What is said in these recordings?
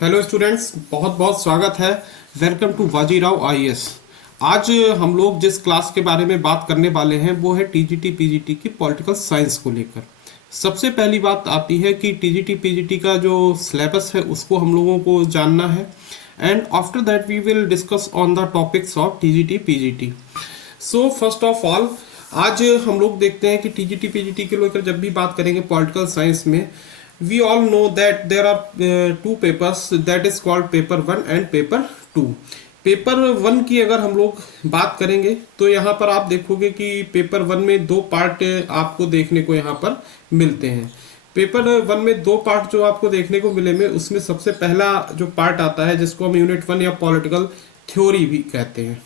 Hello students, बहुत बहुत स्वागत है। Welcome to Bajirao IAS. आज हम लोग जिस क्लास के बारे में बात करने वाले हैं वो है टीजीटी पीजीटी की पॉलिटिकल साइंस को लेकर। सबसे पहली बात आती है कि टीजीटी पीजीटी का जो सिलेबस है उसको हम लोगों को जानना है, and after that we will discuss on the topics of TGT PGT. So first of all, आज हम लोग देखते हैं कि टीजीटी पीजीटी के लेकर जब भी बात करेंगे पॉलिटिकल साइंस में, we all know that there are two papers, that is called paper 1 and paper 2। Paper 1 की अगर हम लोग बात करेंगे तो यहाँ पर आप देखोगे कि पेपर 1 में दो पार्ट आपको देखने को यहाँ पर मिलते हैं। पेपर 1 में दो पार्ट जो आपको देखने को मिले में, उसमें सबसे पहला जो पार्ट आता है जिसको हम यूनिट 1 या पॉलिटिकल थ्योरी भी कहते हैं,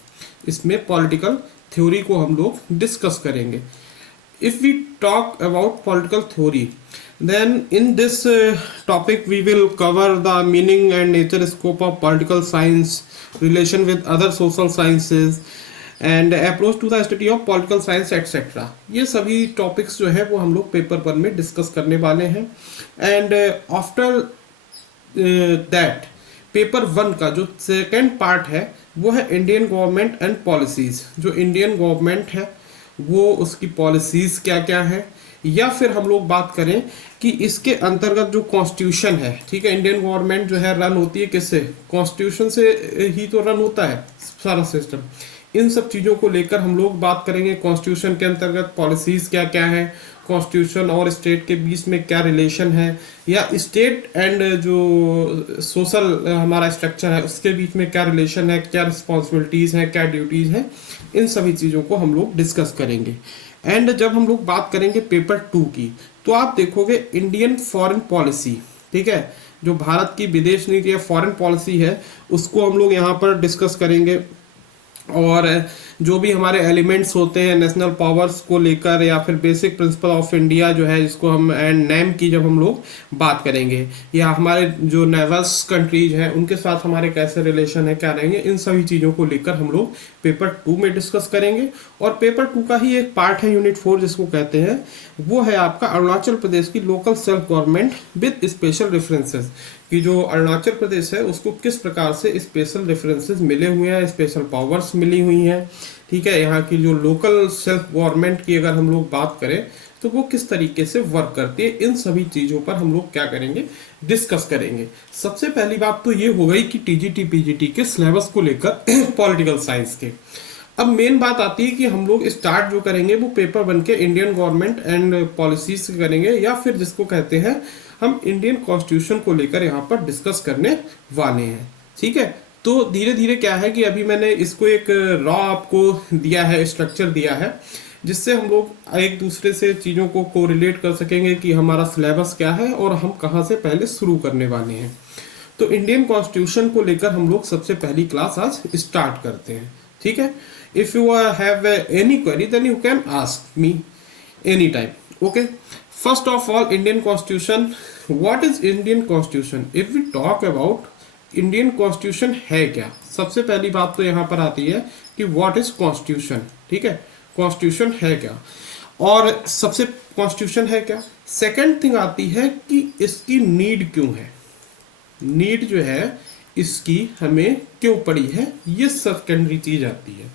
इसमें पॉलिटिकल थ्योरी को हम लोग डिस्कस करेंगे। If we talk about political theory, then in this topic we will cover the meaning and nature scope of political science, relation with other social sciences and approach to the study of political science etc। ये सभी topics जो है वो हम लोग paper 1 में discuss करने वाले हैं। एंड आफ्टर दैट पेपर 1 का जो सेकेंड पार्ट है वो है इंडियन गवर्नमेंट एंड पॉलिसीज। जो इंडियन गवर्नमेंट है वो उसकी पॉलिसीज क्या क्या है, या फिर हम लोग बात करें कि इसके अंतर्गत जो कॉन्स्टिट्यूशन है, ठीक है, इंडियन गवर्नमेंट जो है रन होती है किससे? कॉन्स्टिट्यूशन से ही तो रन होता है सारा सिस्टम। इन सब चीज़ों को लेकर हम लोग बात करेंगे। कॉन्स्टिट्यूशन के अंतर्गत पॉलिसीज क्या क्या है, कॉन्स्टिट्यूशन और स्टेट के बीच में क्या रिलेशन है, या स्टेट एंड जो सोशल हमारा स्ट्रक्चर है उसके बीच में क्या रिलेशन है, क्या रिस्पॉन्सिबिलिटीज़ हैं, क्या ड्यूटीज़ हैं, इन सभी चीज़ों को हम लोग डिस्कस करेंगे। एंड जब हम लोग बात करेंगे पेपर 2 की, तो आप देखोगे इंडियन फॉरेन पॉलिसी, ठीक है, जो भारत की विदेश नीति या फॉरेन पॉलिसी है उसको हम लोग यहाँ पर डिस्कस करेंगे। और जो भी हमारे एलिमेंट्स होते हैं नेशनल पावर्स को लेकर, या फिर बेसिक प्रिंसिपल ऑफ इंडिया जो है जिसको हम एंड नेम की जब हम लोग बात करेंगे, या हमारे जो नेबर्स कंट्रीज हैं उनके साथ हमारे कैसे रिलेशन है, क्या रहेंगे, इन सभी चीज़ों को लेकर हम लोग पेपर 2 में डिस्कस करेंगे। और पेपर 2 का ही एक पार्ट है यूनिट 4 जिसको कहते हैं, वो है आपका अरुणाचल प्रदेश की local self government with special references. कि जो अरुणाचल प्रदेश है उसको किस प्रकार से स्पेशल रेफरेंसेस मिले हुए हैं, स्पेशल पावर्स मिली हुई हैं, ठीक है। यहाँ की जो लोकल सेल्फ गवर्नमेंट की अगर हम लोग बात करें तो वो किस तरीके से वर्क करती है, इन सभी चीज़ों पर हम लोग क्या करेंगे, डिस्कस करेंगे। सबसे पहली बात तो ये हो गई कि टीजीटी पीजीटी के सिलेबस को लेकर पॉलिटिकल साइंस के। अब मेन बात आती है कि हम लोग स्टार्ट जो करेंगे वो पेपर 1 के इंडियन गवर्नमेंट एंड पॉलिसीज से करेंगे, या फिर जिसको कहते हैं हम इंडियन कॉन्स्टिट्यूशन को लेकर यहाँ पर डिस्कस करने वाले हैं, ठीक है। तो धीरे धीरे क्या है कि अभी मैंने इसको एक रॉ आपको दिया है, स्ट्रक्चर दिया है, जिससे हम लोग एक दूसरे से चीज़ों को कोरिलेट कर सकेंगे कि हमारा सिलेबस क्या है और हम कहाँ से पहले शुरू करने वाले हैं। तो इंडियन कॉन्स्टिट्यूशन को लेकर हम लोग सबसे पहली क्लास आज स्टार्ट करते हैं, ठीक है। If you have any query then you can ask me any time, okay. First of all, Indian constitution, what is Indian constitution? If we talk about Indian constitution है क्या, सबसे पहली बात तो यहाँ पर आती है कि व्हाट इज कॉन्स्टिट्यूशन, ठीक है, कॉन्स्टिट्यूशन है क्या, और सबसे कॉन्स्टिट्यूशन है क्या। सेकंड थिंग आती है कि इसकी नीड क्यों है, नीड जो है इसकी हमें क्यों पड़ी है, ये सेकेंडरी चीज आती है।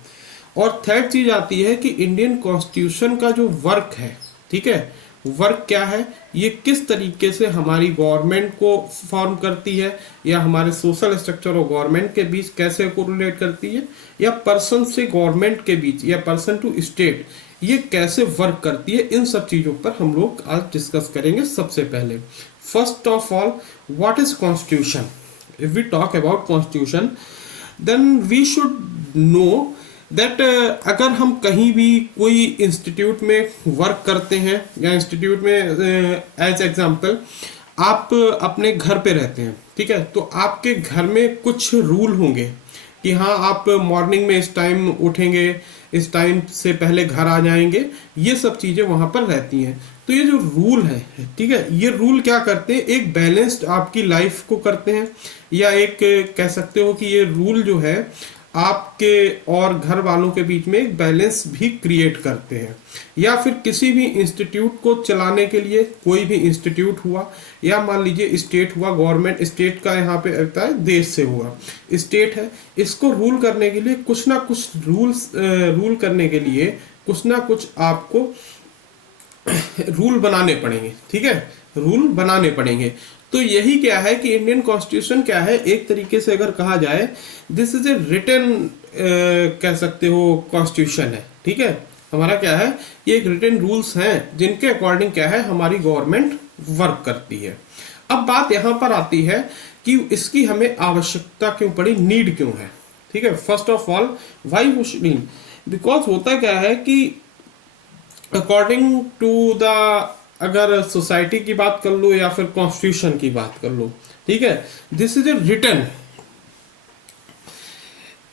और थर्ड चीज आती है कि इंडियन कॉन्स्टिट्यूशन का जो वर्क है, ठीक है, वर्क क्या है, ये किस तरीके से हमारी गवर्नमेंट को फॉर्म करती है, या हमारे सोशल स्ट्रक्चर और गवर्नमेंट के बीच कैसे कोरिलेट करती है, या पर्सन से गवर्नमेंट के बीच, या पर्सन टू स्टेट ये कैसे वर्क करती है। इन सब चीज़ों पर हम लोग आज डिस्कस करेंगे। सबसे पहले first of all, what is constitution? If we talk about constitution then we should know that अगर हम कहीं भी कोई इंस्टीट्यूट में वर्क करते हैं, या इंस्टीट्यूट में एज एग्जांपल आप अपने घर पे रहते हैं, ठीक है, तो आपके घर में कुछ रूल होंगे कि हाँ आप मॉर्निंग में इस टाइम उठेंगे, इस टाइम से पहले घर आ जाएंगे, ये सब चीज़ें वहाँ पर रहती हैं। तो ये जो रूल है, ठीक है, ये रूल क्या करते हैं, एक बैलेंस्ड आपकी लाइफ को करते हैं, या एक कह सकते हो कि ये रूल जो है आपके और घर वालों के बीच में एक बैलेंस भी क्रिएट करते हैं। या फिर किसी भी इंस्टीट्यूट को चलाने के लिए, कोई भी इंस्टीट्यूट हुआ या मान लीजिए स्टेट हुआ, गवर्नमेंट स्टेट का यहाँ पे आता है, देश से हुआ, स्टेट है, इसको रूल करने के लिए कुछ ना कुछ रूल करने के लिए कुछ ना कुछ आपको रूल बनाने पड़ेंगे। ठीक है, रूल बनाने पड़ेंगे। तो यही क्या है कि इंडियन कॉन्स्टिट्यूशन क्या है, एक तरीके से अगर कहा जाए, दिस इज ए रिटन कह सकते हो कॉन्स्टिट्यूशन है। ठीक है, हमारा क्या है, ये एक रिटन रूल्स हैं जिनके अकॉर्डिंग क्या है हमारी गवर्नमेंट वर्क करती है। अब बात यहाँ पर आती है कि इसकी हमें आवश्यकता क्यों पड़ी, नीड क्यों है। ठीक है, first of all why we should need, because होता क्या है कि अकॉर्डिंग टू द, अगर सोसाइटी की बात कर लो या फिर कॉन्स्टिट्यूशन की बात कर लो, ठीक है, this is a written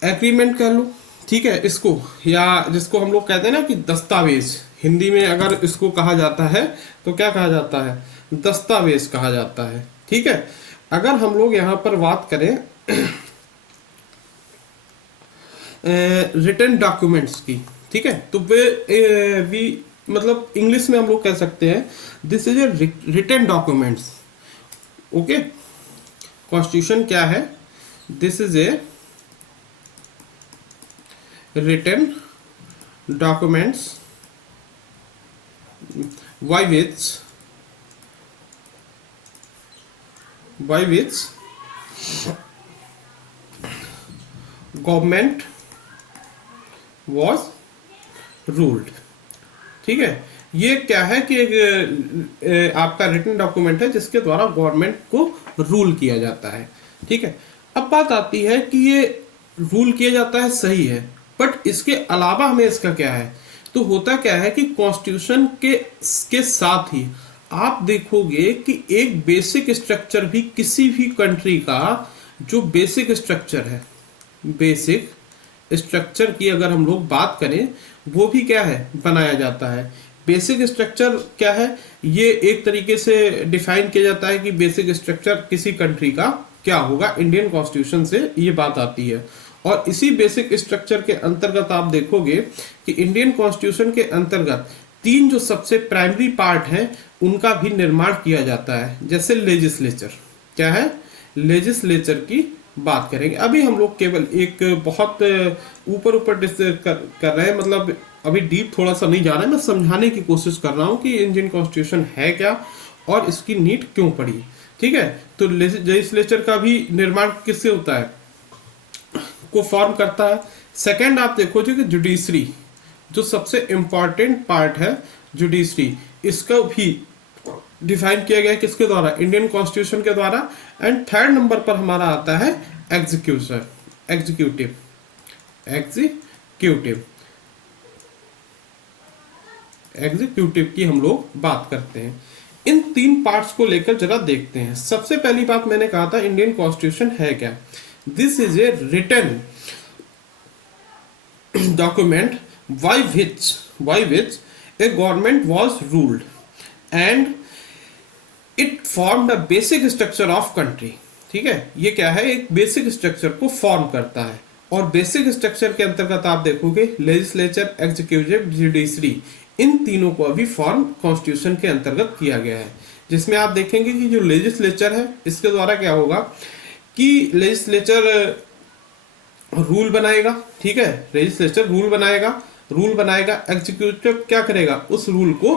agreement कर लो। ठीक है, इसको, या जिसको हम लोग कहते हैं ना कि दस्तावेज, हिंदी में अगर इसको कहा जाता है तो क्या कहा जाता है, दस्तावेज कहा जाता है। ठीक है, अगर हम लोग यहाँ पर बात करें रिटन डॉक्यूमेंट्स की, ठीक है, तो वी मतलब इंग्लिश में हम लोग कह सकते हैं this is a written documents. Okay, constitution क्या है, this is a written documents by which government was ruled। ठीक है, ये क्या है कि एक आपका रिटन डॉक्यूमेंट है जिसके द्वारा गवर्नमेंट को रूल किया जाता है। ठीक है, अब बात आती है कि ये रूल किया जाता है, सही है, बट इसके अलावा हमें इसका क्या है, तो होता क्या है कि कॉन्स्टिट्यूशन के साथ ही आप देखोगे कि एक बेसिक स्ट्रक्चर भी, किसी भी कंट्री का जो बेसिक स्ट्रक्चर है, बेसिक स्ट्रक्चर की अगर हम लोग बात करें, वो भी क्या है, बनाया जाता है। बेसिक स्ट्रक्चर क्या है, ये एक तरीके से डिफाइन किया जाता है कि बेसिक स्ट्रक्चर किसी कंट्री का क्या होगा, इंडियन कॉन्स्टिट्यूशन से ये बात आती है। और इसी बेसिक स्ट्रक्चर के अंतर्गत आप देखोगे कि इंडियन कॉन्स्टिट्यूशन के अंतर्गत तीन जो सबसे प्राइमरी पार्ट हैं उनका भी निर्माण किया जाता है। जैसे लेजिस्लेचर, क्या है, लेजिस्लेचर की बात करेंगे। अभी हम लोग केवल एक बहुत ऊपर ऊपर डिस्कस कर रहे हैं, मतलब अभी डीप थोड़ा सा नहीं जा रहा है, मैं समझाने की कोशिश कर रहा हूँ कि इंडियन कॉन्स्टिट्यूशन है क्या और इसकी नीड क्यों पड़ी। ठीक है, तो लेजिस्लेचर का भी निर्माण किससे होता है, को फॉर्म करता है। सेकंड आप देखो जो कि जुडिशरी, जो सबसे इंपॉर्टेंट पार्ट है जुडिशरी, इसका भी डिफाइन किया गया है किसके द्वारा, इंडियन कॉन्स्टिट्यूशन के द्वारा। एंड थर्ड नंबर पर हमारा आता है एग्जीक्यूटिव की हम लोग बात करते हैं। इन तीन पार्ट्स को लेकर जरा देखते हैं। सबसे पहली बात मैंने कहा था इंडियन कॉन्स्टिट्यूशन है क्या, this is a written document by which a government was ruled and it formed a basic structure of country। ठीक है, ये क्या है, एक बेसिक स्ट्रक्चर को फॉर्म करता है। और बेसिक स्ट्रक्चर के अंतर्गत आप देखोगे लेजिस्लेचर, एग्जीक्यूटिव, जुडिशरी, इन तीनों को अभी फॉर्म कॉन्स्टिट्यूशन के अंतर्गत किया गया है। जिसमें आप देखेंगे कि जो लेजिस्लेचर है इसके द्वारा क्या होगा कि लेजिस्लेचर रूल बनाएगा। ठीक है, लेजिस्लेचर रूल बनाएगा, एग्जीक्यूटिव क्या करेगा, उस रूल को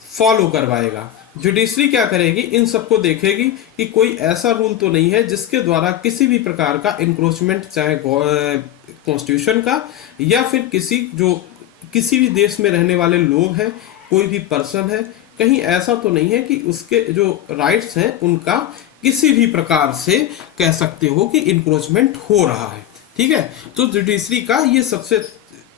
फॉलो करवाएगा। जुडिशरी क्या करेगी, इन सबको देखेगी कि कोई ऐसा रूल तो नहीं है जिसके द्वारा किसी भी प्रकार का इंक्रोचमेंट, चाहे कॉन्स्टिट्यूशन का या फिर किसी भी देश में रहने वाले लोग हैं, कोई भी पर्सन है, कहीं ऐसा तो नहीं है कि उसके जो राइट्स हैं उनका किसी भी प्रकार से कह सकते हो कि इंक्रोचमेंट हो रहा है। ठीक है, तो जुडिशरी का ये सबसे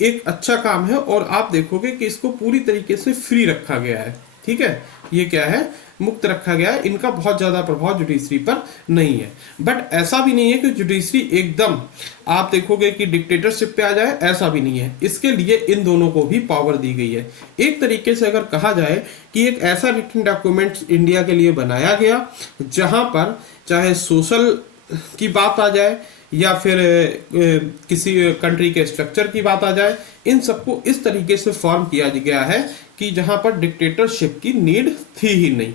एक अच्छा काम है और आप देखोगे कि इसको पूरी तरीके से फ्री रखा गया है। ठीक है, ये क्या है, मुक्त रखा गया है, इनका बहुत ज्यादा प्रभाव जुडिशरी पर नहीं है। बट ऐसा भी नहीं है कि जुडिशरी एकदम आप देखोगे कि डिक्टेटरशिप पे आ जाए, ऐसा भी नहीं है। इसके लिए इन दोनों को भी पावर दी गई है। एक तरीके से अगर कहा जाए कि एक ऐसा रिटन डॉक्यूमेंट इंडिया के लिए बनाया गया जहां पर चाहे सोशल की बात आ जाए या फिर किसी कंट्री के स्ट्रक्चर की बात आ जाए, इन सबको इस तरीके से फॉर्म किया गया है कि जहां पर डिक्टेटरशिप की नीड थी ही नहीं।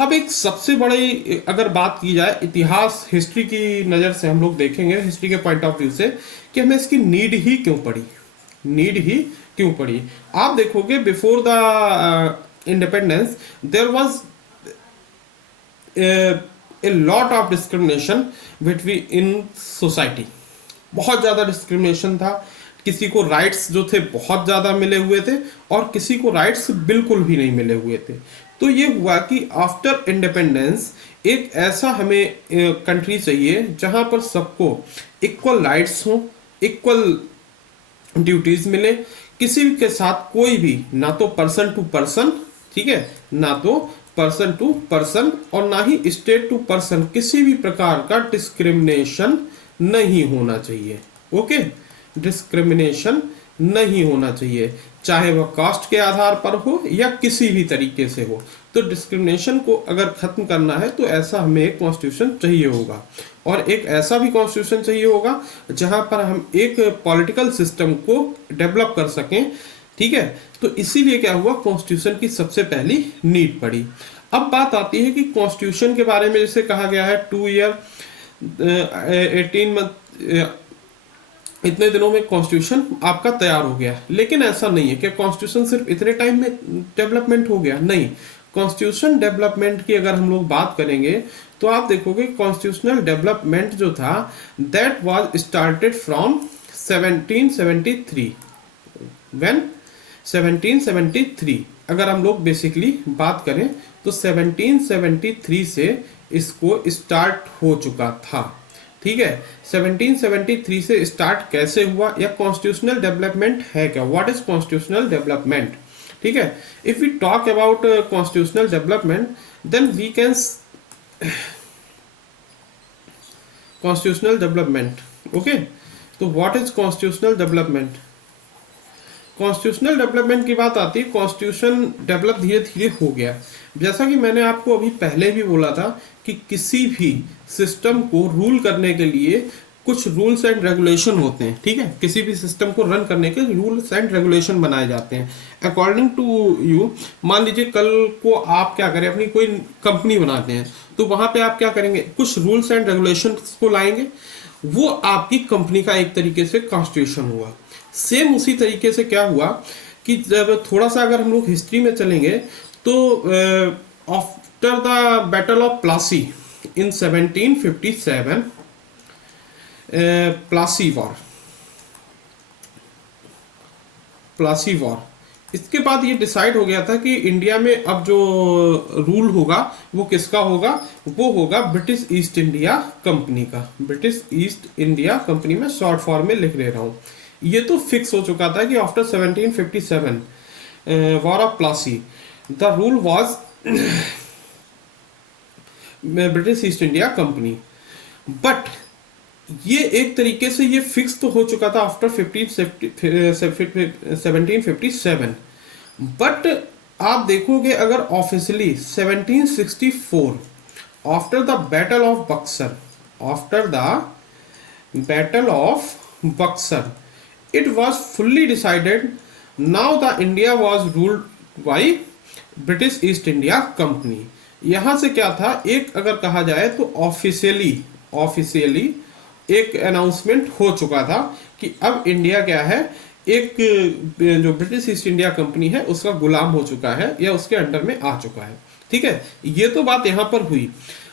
अब एक सबसे बड़ी अगर बात की जाए इतिहास, हिस्ट्री की नज़र से हम लोग देखेंगे, हिस्ट्री के पॉइंट ऑफ व्यू से, कि हमें इसकी नीड ही क्यों पड़ी, नीड ही क्यों पड़ी। आप देखोगे before the independence there was a lot of discrimination between in society. बहुत ज़्यादा डिस्क्रिमिनेशन था, किसी को राइट्स जो थे बहुत ज़्यादा मिले हुए थे और किसी को राइट्स बिल्कुल भी नहीं मिले हुए थे। तो ये हुआ कि आफ्टर इंडिपेंडेंस एक ऐसा हमें कंट्री चाहिए जहाँ पर सबको इक्वल राइट्स हों, इक्वल ड्यूटीज मिले, किसी भी के साथ कोई भी ना तो पर्सन टू पर्सन, ठीक है, ना तो पर्सन टू पर्सन और ना ही स्टेट टू पर्सन किसी भी प्रकार का डिस्क्रिमिनेशन नहीं होना चाहिए। ओके, डिस्क्रिमिनेशन नहीं होना चाहिए, चाहे वह कास्ट के आधार पर हो या किसी भी तरीके से हो। तो डिस्क्रिमिनेशन को अगर खत्म करना है तो ऐसा हमें एक कॉन्स्टिट्यूशन चाहिए होगा, और एक ऐसा भी कॉन्स्टिट्यूशन चाहिए होगा जहां पर हम एक पॉलिटिकल सिस्टम को डेवलप कर सकें, ठीक है। तो इसीलिए क्या हुआ, कॉन्स्टिट्यूशन की सबसे पहली नीड पड़ी। अब बात आती है कि कॉन्स्टिट्यूशन के बारे में जैसे कहा गया है 2 ईयर 18 मंथ, इतने दिनों में कॉन्स्टिट्यूशन आपका तैयार हो गया। लेकिन ऐसा नहीं है कि कॉन्स्टिट्यूशन सिर्फ इतने टाइम में डेवलपमेंट हो गया, नहीं। कॉन्स्टिट्यूशन डेवलपमेंट की अगर हम लोग बात करेंगे तो आप देखोगे कॉन्स्टिट्यूशनल डेवलपमेंट जो था that was started from 1773। When 1773 अगर हम लोग बेसिकली बात करें तो 1773 से इसको स्टार्ट हो चुका था, ठीक है। 1773 से स्टार्ट कैसे हुआ, या कॉन्स्टिट्यूशनल डेवलपमेंट है क्या, व्हाट इज कॉन्स्टिट्यूशनल डेवलपमेंट, ठीक है। If we talk about constitutional development then we can constitutional development, okay. तो what is constitutional development, constitutional development की बात आती है, कॉन्स्टिट्यूशन डेवलप धीरे धीरे हो गया। जैसा कि मैंने आपको अभी पहले भी बोला था कि किसी भी सिस्टम को रूल करने के लिए कुछ रूल्स एंड रेगुलेशन होते हैं, ठीक है। किसी भी सिस्टम को रन करने के रूल्स एंड रेगुलेशन बनाए जाते हैं अकॉर्डिंग टू यू। मान लीजिए कल को आप क्या करें, अपनी कोई कंपनी बनाते हैं, तो वहां पे आप क्या करेंगे, कुछ रूल्स एंड रेगुलेशन को लाएंगे, वो आपकी कंपनी का एक तरीके से कॉन्स्टिट्यूशन हुआ। सेम उसी तरीके से क्या हुआ कि जब थोड़ा सा अगर हम लोग हिस्ट्री में चलेंगे तो after the battle of Plassey in 1757, Plassey war, इसके बाद ये डिसाइड हो गया था कि इंडिया में अब जो रूल होगा वो किसका होगा, वो होगा ब्रिटिश ईस्ट इंडिया कंपनी का। ब्रिटिश ईस्ट इंडिया कंपनी में शॉर्ट फॉर्म में लिख ले रहा हूँ। ये तो फिक्स हो चुका था कि after 1757 war of Plassey the rule was British East India company. But ये एक तरीके से ये फिक्स तो हो चुका था आफ्टर 1757। बट आप देखोगे अगर officially 1764 after the battle of Buxar, after the battle of Buxar it was fully decided now the India was ruled by British East India Company। यहां से क्या था, एक अगर कहा जाए तो ऑफिशियली एक अनाउंसमेंट हो चुका था कि अब इंडिया क्या है, एक जो ब्रिटिश ईस्ट इंडिया कंपनी है उसका गुलाम हो चुका है या उसके अंडर में आ चुका है, ठीक है। ये तो बात यहां पर हुई।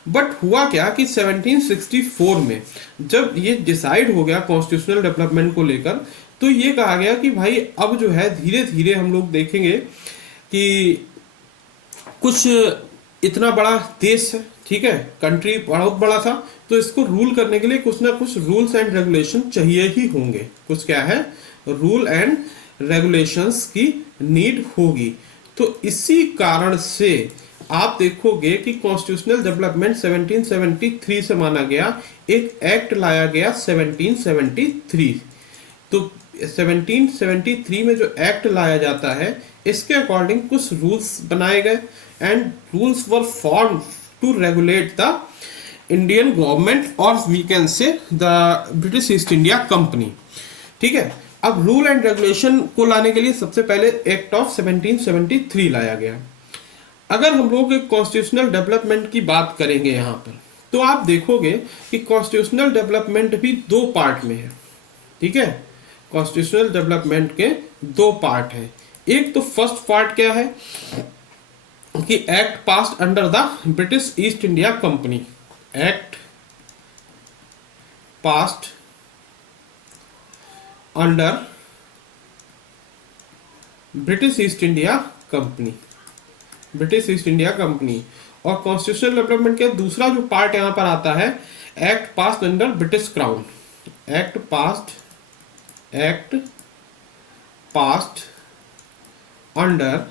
बट हुआ क्या कि 1764 में जब ये डिसाइड हो गया कॉन्स्टिट्यूशनल डेवलपमेंट को लेकर, तो ये कहा गया कि भाई अब जो है धीरे धीरे हम लोग देखेंगे कि कुछ इतना बड़ा देश है, ठीक है, कंट्री बहुत बड़ा था, तो इसको रूल करने के लिए कुछ ना कुछ रूल्स एंड रेगुलेशन चाहिए ही होंगे। कुछ क्या है, रूल एंड रेगुलेशंस की नीड होगी। तो इसी कारण से आप देखोगे कि कॉन्स्टिट्यूशनल डेवलपमेंट 1773 से माना गया, एक एक्ट लाया गया 1773। तो 1773 में जो एक्ट लाया जाता है इसके अकॉर्डिंग कुछ रूल्स बनाए गए and rules were formed to regulate the Indian government और we can say the British East India company. ठीक है, अब रूल एंड रेगुलेशन को लाने के लिए सबसे पहले एक्ट ऑफ 1773 लाया गया। अगर हम लोग कॉन्स्टिट्यूशनल डेवलपमेंट की बात करेंगे यहाँ पर, तो आप देखोगे कि कॉन्स्टिट्यूशनल डेवलपमेंट भी दो पार्ट में है। ठीक है, कॉन्स्टिट्यूशनल डेवलपमेंट के दो पार्ट हैं। एक तो फर्स्ट पार्ट क्या है कि act passed under the British East India company, act passed under British East India company, British East India company. और कॉन्स्टिट्यूशनल डेवलपमेंट के दूसरा जो पार्ट यहां पर आता है, act passed under British crown, act passed under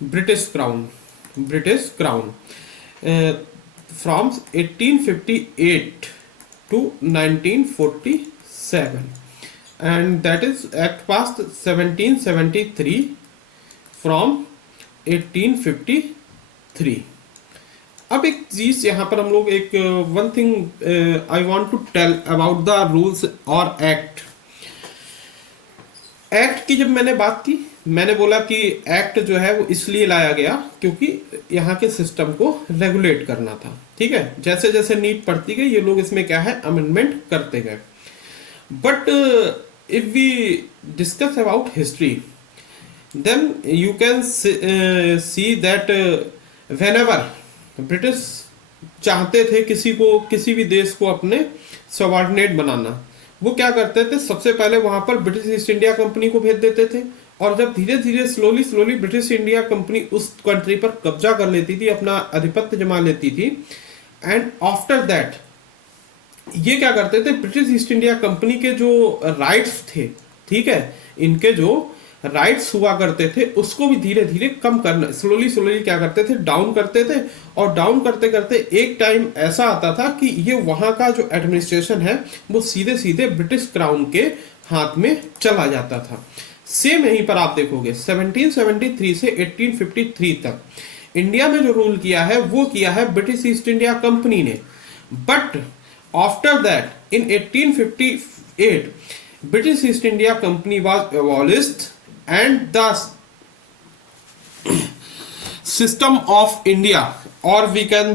British crown, from 1858 to 1947, and that is act passed 1773 from 1853। अब एक चीज यहाँ पर हम लोग एक one thing I want to tell about the rules और एक्ट की जब मैंने बात की, मैंने बोला कि एक्ट जो है वो इसलिए लाया गया क्योंकि यहाँ के सिस्टम को रेगुलेट करना था। ठीक है, जैसे जैसे नीड पड़ती गई ये लोग इसमें क्या है अमेंडमेंट करते गए। But if we discuss about history, then you can see that whenever British चाहते थे किसी भी देश को अपने सबऑर्डिनेट बनाना, वो क्या करते थे, सबसे पहले वहां पर ब्रिटिश ईस्ट इंडिया कंपनी को भेज देते थे। और जब धीरे धीरे स्लोली ब्रिटिश इंडिया कंपनी उस कंट्री पर कब्जा कर लेती थी, अपना आधिपत्य जमा लेती थी, एंड आफ्टर दैट ये क्या करते थे, ब्रिटिश ईस्ट इंडिया कंपनी के जो राइट्स थे, ठीक है, इनके जो राइट्स हुआ करते थे उसको भी धीरे धीरे कम करना, स्लोली क्या करते थे, डाउन करते थे। और डाउन करते करते एक टाइम ऐसा आता था कि ये वहां का जो एडमिनिस्ट्रेशन है वो सीधे सीधे ब्रिटिश क्राउन के हाथ में चला जाता था। सेम यहीं पर आप देखोगे 1773 से 1853 तक इंडिया में जो रूल किया है वो किया है ब्रिटिश ईस्ट इंडिया कंपनी ने। But after that in 1858 British East India company was abolished and the system of India, or we can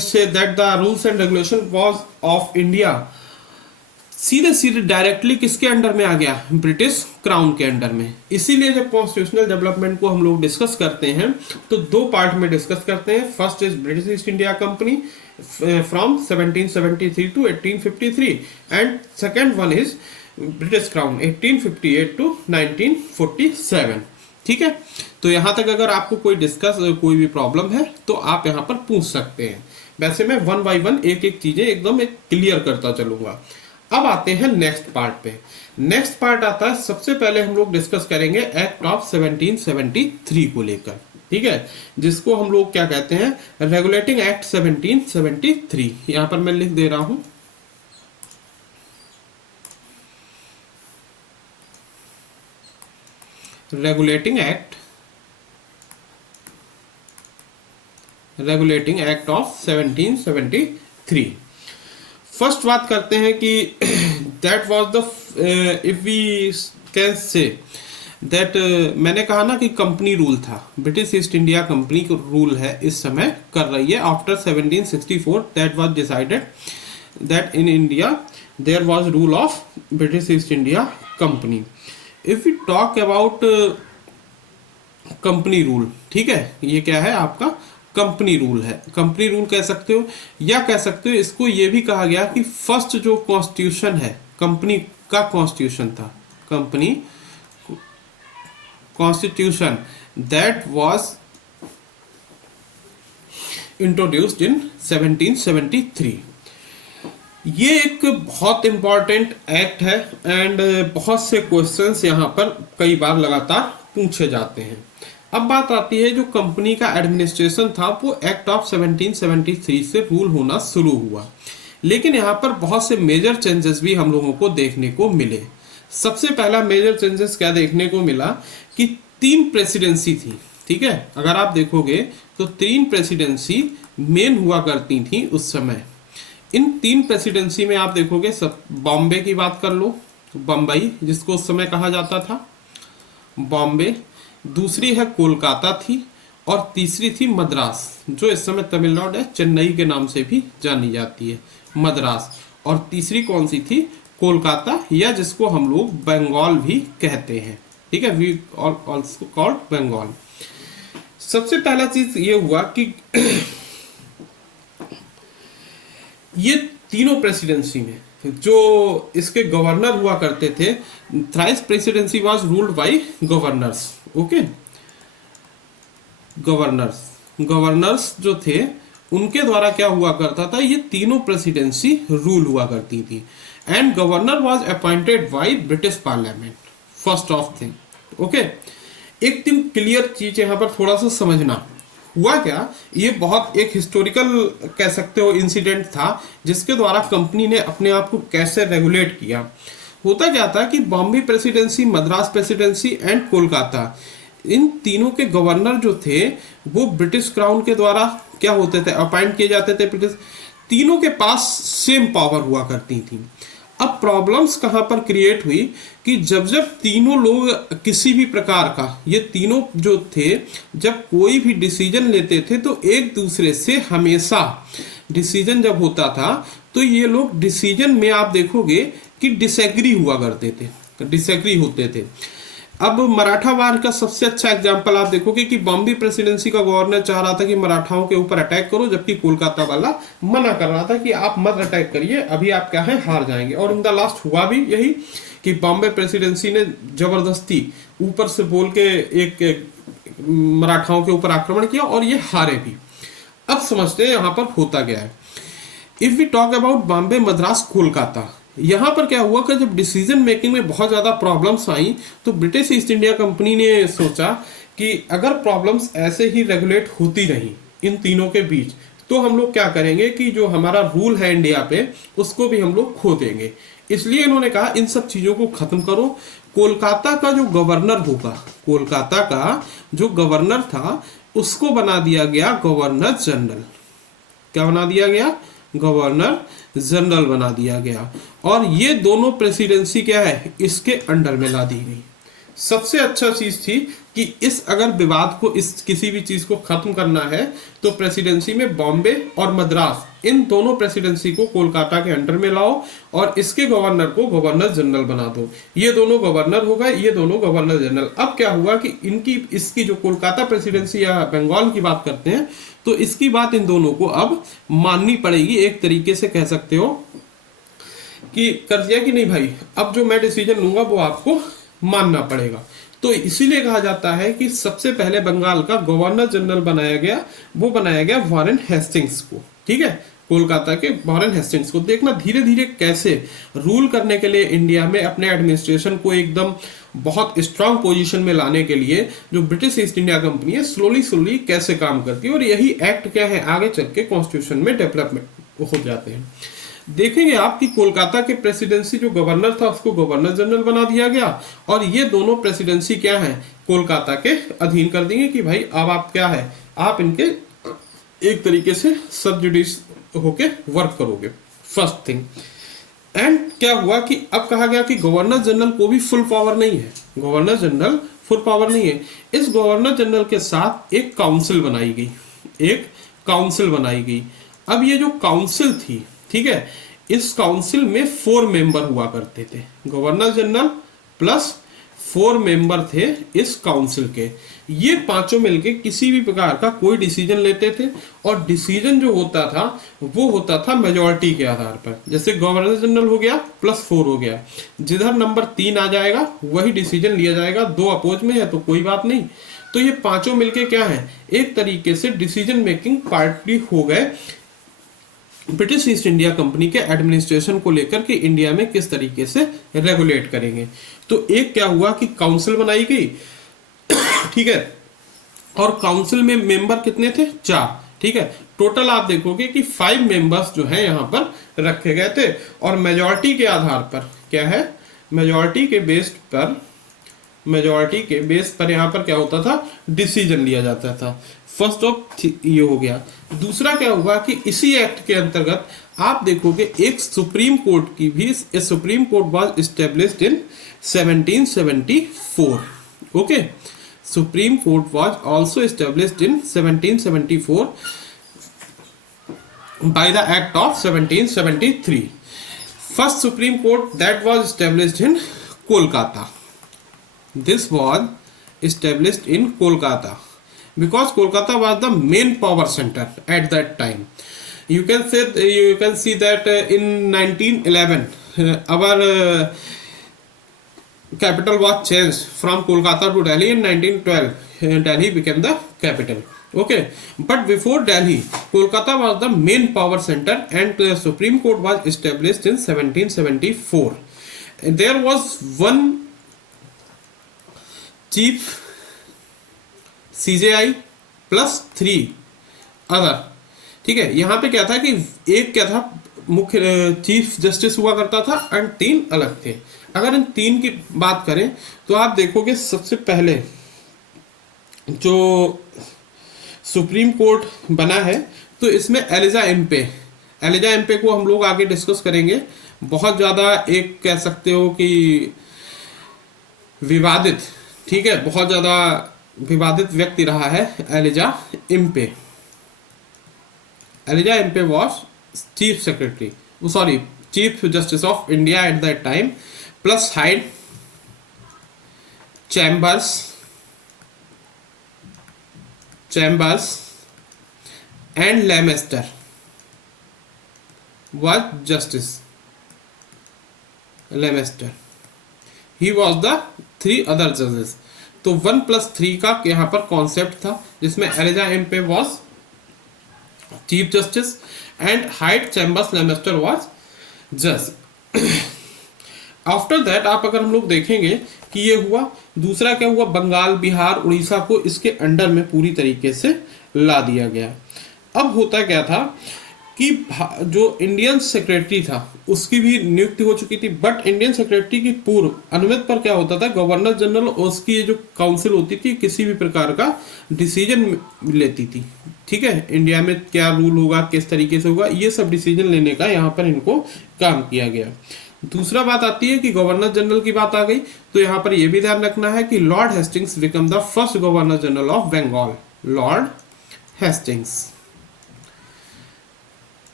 say that the rules and regulation was of India सीधे सीधे directly किसके under में आ गया, British crown के under में। इसीलिए जब constitutional development को हम लोग डिस्कस करते हैं तो दो पार्ट में डिस्कस करते हैं। First is British East India company from 1773 to 1853 and second one is British crown 1858 to 1947। ठीक है, तो यहां तक अगर आपको कोई भी प्रॉब्लम है तो आप यहां पर पूछ सकते हैं। वैसे मैं वन बाय वन एक चीजें एकदम क्लियर करता चलूंगा। अब आते हैं नेक्स्ट पार्ट पे। नेक्स्ट पार्ट आता है, सबसे पहले हम लोग डिस्कस करेंगे एक्ट ऑफ 1773 को लेकर। ठीक है, जिसको हम लोग क्या कहते हैं, रेगुलेटिंग एक्ट 1773। यहां पर मैं लिख दे रहा हूं, रेगुलेटिंग एक्ट ऑफ 1773। फर्स्ट बात करते हैं कि that was the if we can say that मैंने कहा ना कि कंपनी रूल था, ब्रिटिश ईस्ट इंडिया कंपनी का रूल है इस समय कर रही है। After 1764 that was decided that in India there was rule of British East India company. If you talk about company rule, ठीक है, ये क्या है आपका कंपनी रूल है। कंपनी रूल कह सकते हो या कह सकते हो इसको ये भी कहा गया कि फर्स्ट जो कॉन्स्टिट्यूशन है कंपनी का कॉन्स्टिट्यूशन था, company constitution that was introduced in 1773। ये एक बहुत इंपॉर्टेंट एक्ट है एंड बहुत से क्वेश्चंस यहाँ पर कई बार लगातार पूछे जाते हैं। अब बात आती है जो कंपनी का एडमिनिस्ट्रेशन था वो एक्ट ऑफ 1773 से रूल होना शुरू हुआ, लेकिन यहाँ पर बहुत से मेजर चेंजेस भी हम लोगों को देखने को मिले। सबसे पहला मेजर चेंजेस क्या देखने को मिला कि 3 प्रेसिडेंसी थी। ठीक है, अगर आप देखोगे तो 3 प्रेसिडेंसी मेन हुआ करती थी उस समय। इन 3 प्रेसिडेंसी में आप देखोगे, सब बॉम्बे की बात कर लो, बम्बई जिसको उस समय कहा जाता था, बॉम्बे, दूसरी है कोलकाता थी, और तीसरी थी मद्रास, जो इस समय तमिलनाडु है, चेन्नई के नाम से भी जानी जाती है, मद्रास। और तीसरी कौन सी थी? कोलकाता, या जिसको हम लोग बंगाल भी कहते हैं, ठीक है, वी ऑल्सो कॉल्ड बंगाल। सबसे पहला चीज ये हुआ कि ये तीनों प्रेसिडेंसी में जो इसके गवर्नर हुआ करते थे, thrice presidency was ruled by governors. Okay, governors जो थे उनके द्वारा क्या हुआ करता था, ये तीनों प्रेसिडेंसी रूल हुआ करती थी। And governor was appointed by British parliament, first of thing. Okay, एक दिन क्लियर चीज यहां पर थोड़ा सा समझना। हुआ क्या, ये बहुत एक हिस्टोरिकल कह सकते हो इंसिडेंट था, जिसके द्वारा कंपनी ने अपने आप को कैसे रेगुलेट किया। होता क्या था कि Bombay presidency, Madras presidency and Kolkata, इन तीनों के गवर्नर जो थे वो ब्रिटिश क्राउन के द्वारा क्या होते थे, अपॉइंट किए जाते थे। ब्रिटिश तीनों के पास सेम पावर हुआ करती थी। अब प्रॉब्लम्स कहां पर क्रिएट हुई कि जब जब तीनों लोग किसी भी प्रकार का, ये तीनों जो थे जब कोई भी डिसीजन लेते थे तो एक दूसरे से हमेशा डिसीजन जब होता था तो ये लोग डिसीजन में आप देखोगे कि डिसएग्री हुआ करते थे, डिसएग्री होते थे। अब मराठा वार का सबसे अच्छा एग्जांपल आप देखोगे कि बॉम्बे प्रेसिडेंसी का गवर्नर चाह रहा था कि मराठाओं के ऊपर अटैक करो, जबकि कोलकाता वाला मना कर रहा था कि आप मत अटैक करिए, अभी आप क्या है, हार जाएंगे। और इन द लास्ट हुआ भी यही कि बॉम्बे प्रेसिडेंसी ने जबरदस्ती ऊपर से बोल के एक मराठाओं के ऊपर आक्रमण किया और ये हारे भी। अब समझते हैं यहाँ पर होता गया है। If we talk about Bombay, Madras, Kolkata, यहां पर क्या हुआ कि जब डिसीजन मेकिंग में बहुत ज्यादा प्रॉब्लम्स आई तो ब्रिटिश ईस्ट इंडिया कंपनी ने सोचा कि अगर प्रॉब्लम्स ऐसे ही रेगुलेट होती रही इन तीनों के बीच तो हम लोग क्या करेंगे कि जो हमारा रूल है इंडिया पे उसको भी हम लोग खो देंगे। इसलिए इन्होंने कहा इन सब चीजों को खत्म करो। कोलकाता का जो गवर्नर होगा, कोलकाता का जो गवर्नर था उसको बना दिया गया गवर्नर जनरल। क्या बना दिया गया? गवर्नर जनरल बना दिया गया। और ये दोनों प्रेसिडेंसी क्या है, इसके अंडर में ला दी गई। सबसे अच्छा चीज थी कि इस अगर विवाद को, इस किसी भी चीज को खत्म करना है तो प्रेसिडेंसी में बॉम्बे और मद्रास, इन दोनों प्रेसिडेंसी को कोलकाता के अंडर में लाओ और इसके गवर्नर को गवर्नर जनरल बना दो। ये दोनों गवर्नर हो गए, ये दोनों गवर्नर जनरल। अब क्या हुआ कि इसकी जो कोलकाता प्रेसिडेंसी या बंगाल की बात करते हैं तो इसकी बात इन दोनों को अब माननी पड़ेगी। एक तरीके से कह सकते हो कि कर दिया कि नहीं भाई, अब जो मैं डिसीजन लूंगा वो आपको मानना पड़ेगा। तो इसीलिए कहा जाता है कि सबसे पहले बंगाल का गवर्नर जनरल बनाया गया, वो बनाया गया वॉरेन हेस्टिंग्स को। ठीक है, कोलकाता के वॉरेन हेस्टिंग्स को। देखना धीरे धीरे कैसे रूल करने के लिए इंडिया में अपने एडमिनिस्ट्रेशन को एकदम बहुत स्ट्रांग पोजीशन में लाने के लिए जो ब्रिटिश ईस्ट इंडिया कंपनी है स्लोली स्लोली कैसे काम करती है। और यही एक्ट क्या है, आगे चल के कॉन्स्टिट्यूशन में डेवलपमेंट हो जाते हैं। देखेंगे आप कि कोलकाता के प्रेसिडेंसी जो गवर्नर था उसको गवर्नर जनरल बना दिया गया और ये दोनों प्रेसिडेंसी क्या है, कोलकाता के अधीन कर देंगे कि भाई अब आप क्या है, आप इनके एक तरीके से सब जुडिस होके वर्क करोगे। First thing. एंड क्या हुआ कि अब कहा गया कि गवर्नर जनरल को भी फुल पावर नहीं है, गवर्नर जनरल फुल पावर नहीं है। इस गवर्नर जनरल के साथ एक काउंसिल बनाई गई, एक काउंसिल बनाई गई। अब ये जो काउंसिल थी, ठीक है, इस काउंसिल में 4 मेंबर हुआ करते थे, गवर्नर जनरल प्लस 4 मेंबर थे इस काउंसिल के। ये पांचों मिलके किसी भी प्रकार का कोई डिसीजन लेते थे और डिसीजन जो होता था वो होता था मेजॉरिटी के आधार पर। जैसे गवर्नर जनरल हो गया प्लस 4 हो गया, जिधर नंबर 3 आ जाएगा वही डिसीजन लिया जाएगा। 2 अपोज में है तो कोई बात नहीं। तो ये पांचों मिलके क्या है, एक तरीके से डिसीजन मेकिंग पार्टी हो गए ब्रिटिश ईस्ट इंडिया कंपनी के एडमिनिस्ट्रेशन को लेकर के इंडिया में किस तरीके से रेगुलेट करेंगे। तो एक क्या हुआ कि काउंसिल बनाई गई, ठीक है, और काउंसिल में मेंबर कितने थे, 4। ठीक है, टोटल आप देखोगे कि 5 मेंबर्स जो है यहां पर रखे गए थे। और मेजॉरिटी के आधार पर क्या है, मेजॉरिटी के बेस्ड पर मेजॉरिटी के बेस पर यहाँ पर क्या होता था, डिसीजन लिया जाता था। फर्स्ट ऑफ ये हो गया। दूसरा क्या हुआ कि इसी एक्ट के अंतर्गत आप देखोगे एक सुप्रीम कोर्ट की भी, supreme Court was established in 1774। Okay, supreme Court was also established in 1774 by the act of 1773. First Supreme Court that was established in Kolkata. This was established in Kolkata because Kolkata was the main power center at that time. You can see that in 1911 our capital was changed from Kolkata to Delhi. In 1912 Delhi became the capital. Okay, but before Delhi, Kolkata was the main power center, and the Supreme Court was established in 1774. And there was one chief CJI plus 3 other. ठीक है, यहाँ पे क्या था कि एक क्या था, मुख्य चीफ जस्टिस हुआ करता था एंड 3 अलग थे। अगर इन 3 की बात करें तो आप देखोगे सबसे पहले जो सुप्रीम कोर्ट बना है तो इसमें एलिजा एम्पे को हम लोग आगे डिस्कस करेंगे। बहुत ज़्यादा एक कह सकते हो कि विवादित, ठीक है, बहुत ज़्यादा विवादित व्यक्ति रहा है Elijah Impey. Elijah Impey was chief justice of India at that time, plus Hyde Chambers and Lamester was justice. Lamester, he was the 3 other judges. तो 1+3 का यहाँ पर कॉन्सेप्ट था, जिसमें Elijah Impey was chief justice and Hyde Chambers Lemaistre was जज। After that आप अगर हम लोग देखेंगे कि ये हुआ। दूसरा क्या हुआ, बंगाल, बिहार, उड़ीसा को इसके अंडर में पूरी तरीके से ला दिया गया। अब होता क्या था कि जो इंडियन सेक्रेटरी था उसकी भी नियुक्ति हो चुकी थी, बट इंडियन सेक्रेटरी की पूर्व अनुमति पर क्या होता था, गवर्नर जनरल और उसकी जो काउंसिल होती थी किसी भी प्रकार का डिसीजन लेती थी। ठीक है, इंडिया में क्या रूल होगा, किस तरीके से होगा, ये सब डिसीजन लेने का यहाँ पर इनको काम किया गया। दूसरा बात आती है कि गवर्नर जनरल की बात आ गई तो यहाँ पर यह भी ध्यान रखना है कि Lord Hastings become the first governor general of Bengal. Lord Hastings,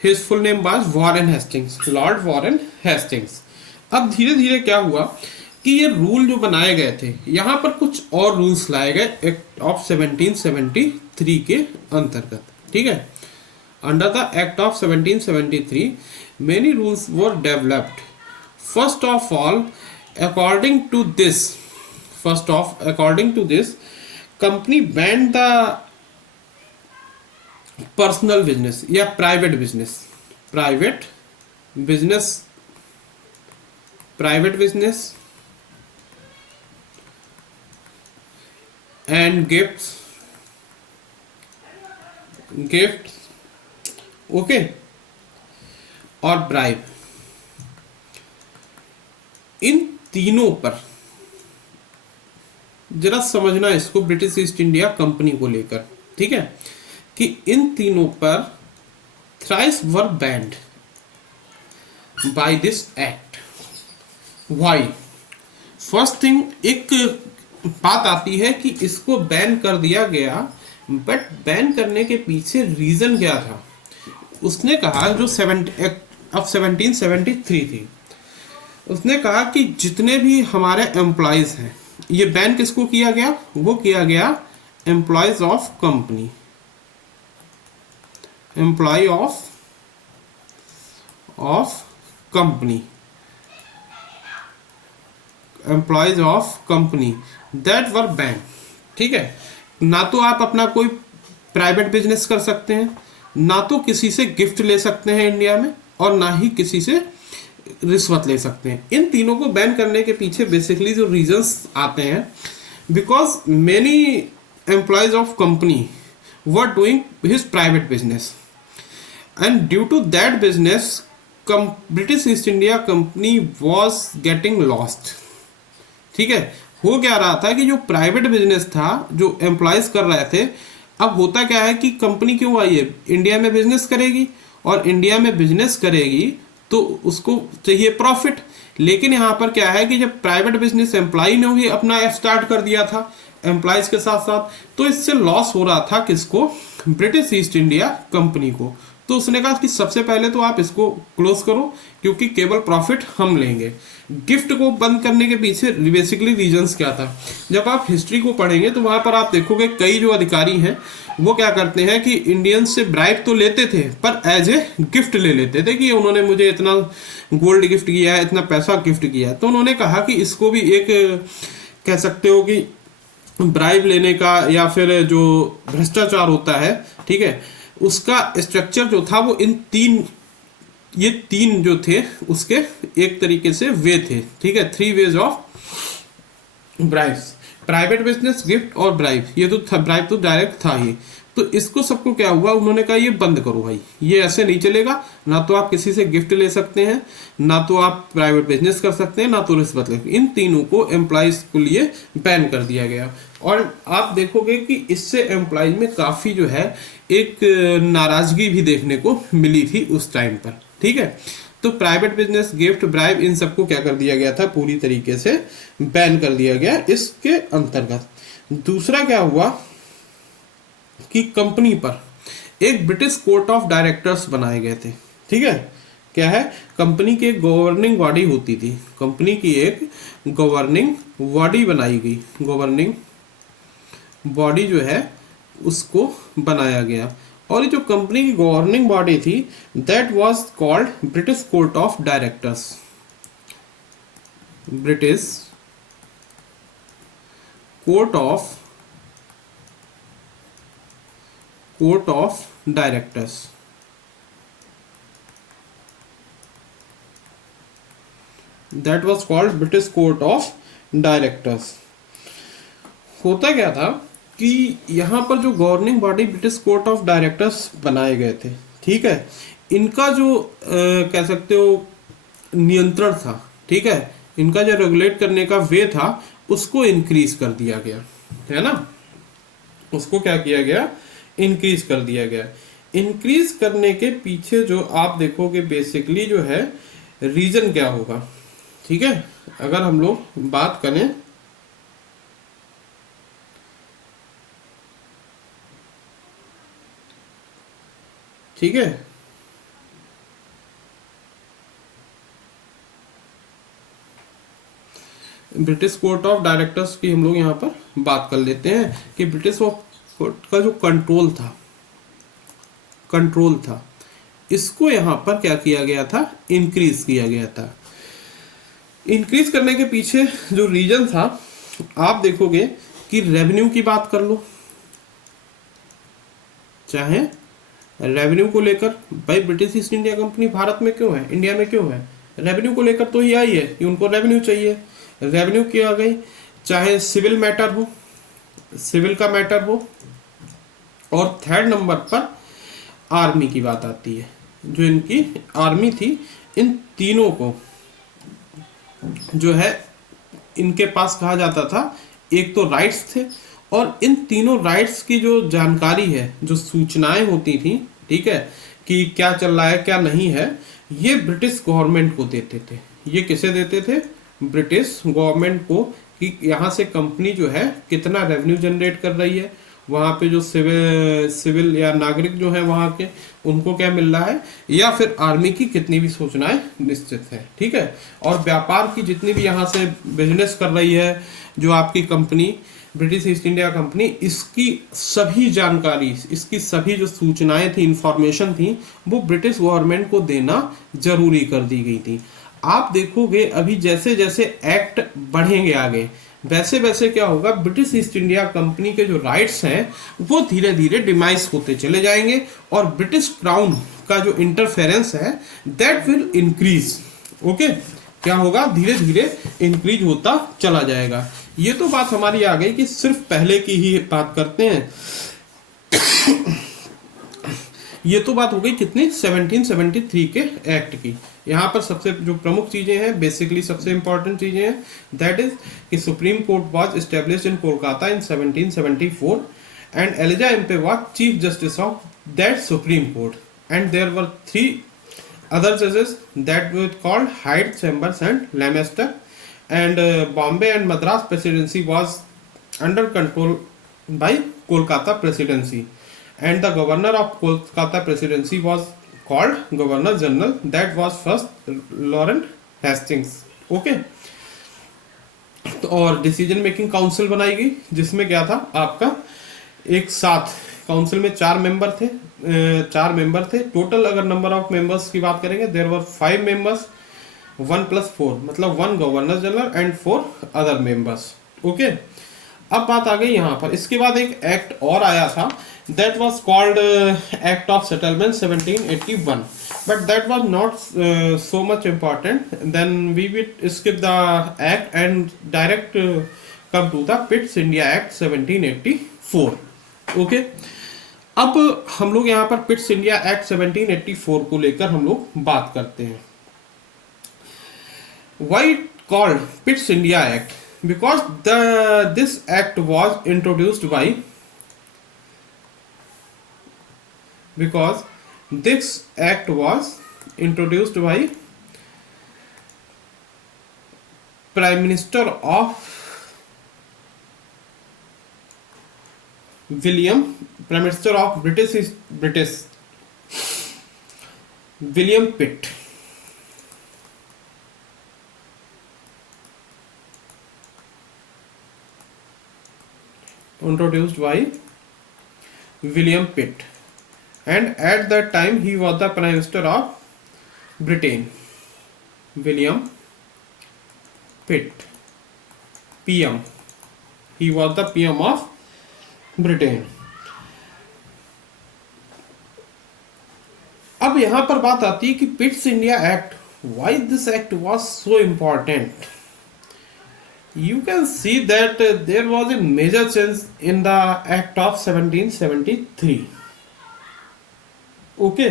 his full name was Warren Hastings, Lord Warren Hastings. अब धीरे धीरे क्या हुआ कि ये रूल जो बनाए गए थे, यहाँ पर कुछ और रूल्स लाए गए एक्ट ऑफ 1773 के अंतर्गत। ठीक है, under the act of 1773 many rules were developed. First of all, according to this, company banned the personal business या private business and gifts, okay, और ब्राइब। इन तीनों पर जरा समझना इसको, ब्रिटिश ईस्ट इंडिया कंपनी को लेकर। ठीक है, कि इन तीनों पर thrice were banned by this act. Why? First thing, एक बात आती है कि इसको बैन कर दिया गया, बट बैन करने के पीछे रीजन क्या था? उसने कहा जो 1773 थी, उसने कहा कि जितने भी हमारे एम्प्लॉयज हैं, ये बैन किसको किया गया? वो किया गया employees of company, employee of company, employees of company that were ban. ठीक है, ना तो आप अपना कोई प्राइवेट बिजनेस कर सकते हैं, ना तो किसी से गिफ्ट ले सकते हैं इंडिया में, और ना ही किसी से रिश्वत ले सकते हैं। इन तीनों को बैन करने के पीछे बेसिकली जो रीजंस आते हैं, because many employees of company were doing his private business and due to that business British East India company was getting lost. ठीक है। हो क्या रहा था कि जो प्राइवेट बिजनेस था, जो एम्प्लॉयज कर रहे थे, अब होता क्या है कि कंपनी क्यों आई है, इंडिया में बिजनेस करेगी, और इंडिया में बिजनेस करेगी तो उसको चाहिए प्रॉफिट। लेकिन यहाँ पर क्या है कि जब प्राइवेट बिजनेस एम्प्लॉय ने भी अपना स्टार्ट कर दिया था एम्प्लॉयज के साथ साथ, तो इससे लॉस हो रहा था किसको, ब्रिटिश ईस्ट इंडिया कंपनी को। तो उसने कहा कि सबसे पहले तो आप इसको क्लोज करो, क्योंकि केवल प्रॉफिट हम लेंगे। गिफ्ट को बंद करने के पीछे बेसिकली रीजंस क्या था, जब आप हिस्ट्री को पढ़ेंगे तो वहां पर आप देखोगे कई जो अधिकारी हैं वो क्या करते हैं कि इंडियंस से ब्राइब तो लेते थे, पर एज ए गिफ्ट ले लेते थे कि उन्होंने मुझे इतना गोल्ड गिफ्ट किया है, इतना पैसा गिफ्ट किया है। तो उन्होंने कहा कि इसको भी एक कह सकते हो कि ब्राइब लेने का या फिर जो भ्रष्टाचार होता है, ठीक है, उसका स्ट्रक्चर जो था वो ये तीन जो थे उसके एक तरीके से वे थे, ठीक है, 3 ways of bribes, private business, gift और ब्राइब। ये तो था, ब्राइब तो डायरेक्ट था ही। तो इसको सबको क्या हुआ, उन्होंने कहा ये बंद करो भाई, ये ऐसे नहीं चलेगा। ना तो आप किसी से गिफ्ट ले सकते हैं, ना तो आप प्राइवेट बिजनेस कर सकते हैं, ना तो रिश्वत ले। इन तीनों को एम्प्लॉयज के लिए बैन कर दिया गया। और आप देखोगे कि इससे एम्प्लॉयज में काफी जो है एक नाराजगी भी देखने को मिली थी उस टाइम पर, ठीक है। तो प्राइवेट बिजनेस, गिफ्ट, ब्राइब, इन सबको क्या कर दिया गया था, पूरी तरीके से बैन कर दिया गया इसके अंतर्गत। दूसरा क्या हुआ कि कंपनी पर एक ब्रिटिश कोर्ट ऑफ डायरेक्टर्स बनाए गए थे, ठीक है। क्या है, कंपनी की एक गवर्निंग बॉडी होती थी, कंपनी की एक गवर्निंग बॉडी बनाई गई, गवर्निंग बॉडी जो है उसको बनाया गया। और ये जो कंपनी की गवर्निंग बॉडी थी that was called British court of directors, British court of directors. That was called British court of directors. होता क्या था कि यहाँ पर जो governing body British court of directors बनाए गए थे, ठीक है, इनका जो कह सकते हो नियंत्रण था, ठीक है, इनका जो रेगुलेट करने का वे था उसको इंक्रीज कर दिया गया, है ना। उसको क्या किया गया, इंक्रीज कर दिया गया। इंक्रीज करने के पीछे जो आप देखोगे बेसिकली जो है रीजन क्या होगा, ठीक है। अगर हम लोग बात करें, ठीक है, ब्रिटिश कोर्ट ऑफ डायरेक्टर्स की हम लोग यहाँ पर बात कर लेते हैं कि ब्रिटिश कोर्ट का जो कंट्रोल था इसको यहाँ पर क्या किया गया था, इंक्रीज किया गया था। इंक्रीज करने के पीछे जो रीजन था आप देखोगे कि रेवेन्यू की बात कर लो, चाहे रेवेन्यू को लेकर, भाई British East India company Bharat में क्यों है, इंडिया में क्यों है, रेवेन्यू को लेकर तो ही आई है कि उनको रेवेन्यू चाहिए। रेवेन्यू की आ गई, चाहे सिविल मैटर हो, सिविल का मैटर हो, और थर्ड नंबर पर आर्मी की बात आती है। जो इनकी आर्मी थी, इन तीनों को जो है इनके पास कहा जाता था, एक तो राइट्स थे, और इन तीनों राइट्स की जो जानकारी है, जो सूचनाएं होती थी, ठीक है, कि क्या चल रहा है क्या नहीं है, ये ब्रिटिश गवर्नमेंट को देते थे। ये किसे देते थे, ब्रिटिश गवर्नमेंट को, कि यहाँ से कंपनी जो है कितना रेवेन्यू जनरेट कर रही है, वहाँ पे जो सिविल या नागरिक जो है वहाँ के, उनको क्या मिल रहा है, या फिर आर्मी की कितनी भी सूचनाएं निश्चित है, ठीक है। और व्यापार की जितनी भी यहाँ से बिजनेस कर रही है जो आपकी company British East India company, इसकी सभी जानकारी, इसकी सभी जो सूचनाएं थी, इंफॉर्मेशन थी, वो ब्रिटिश गवर्नमेंट को देना जरूरी कर दी गई थी। आप देखोगे अभी जैसे जैसे एक्ट बढ़ेंगे आगे, वैसे वैसे क्या होगा, ब्रिटिश ईस्ट इंडिया कंपनी के जो राइट्स हैं वो धीरे धीरे डिमाइस होते चले जाएंगे, और ब्रिटिश क्राउन का जो इंटरफेरेंस है दैट विल इंक्रीज। ओके, क्या होगा, धीरे धीरे इंक्रीज होता चला जाएगा। ये तो बात हमारी आ गई कि सिर्फ पहले की ही बात करते हैं। ये तो बात हो गई कितनी 1773 के एक्ट की। यहाँ पर सबसे जो प्रमुख चीजें हैं, बेसिकली सबसे इंपॉर्टेंट चीजें हैं, दैट इज कि Supreme Court was established in Kolkata in 1774 and Elijah Impey was chief justice of that Supreme Court and there were 3 other judges that were called Hyde, Chambers and Leicester, and Bombay and Madras presidency was under control by Kolkata presidency, and the governor of Kolkata presidency was called Governor General, that was first Lawrence Hastings. Okay, तो और decision making council बनाई गई जिसमें क्या था आपका एक साथ काउंसिल में 4 मेंबर थे टोटल। अगर नंबर ऑफ मेंबर्स की बात करेंगे देयर वर 5 मेंबर्स, 1 + 4 मतलब 1 governor general and 4 other members. Okay, अब बात आ गई यहाँ पर। इसके बाद एक एक्ट और आया था, that was called act of settlement 1781, but that was not so much important, then we will skip the act and direct come to the Pitt's India act 1784। Okay, अब हम लोग यहाँ पर पिट्स इंडिया एक्ट 1784 को लेकर हम लोग बात करते हैं। Why called Pitt's India act? Because this act was introduced by prime minister of British William Pitt. Introduced by William Pitt, and at that time he was the Prime Minister of Britain. William Pitt, PM. He was the PM of Britain. अब यहां पर बात आती है कि पिट्स India act, why this act was so important? You can see that there was a major change in the act of 1773. Okay,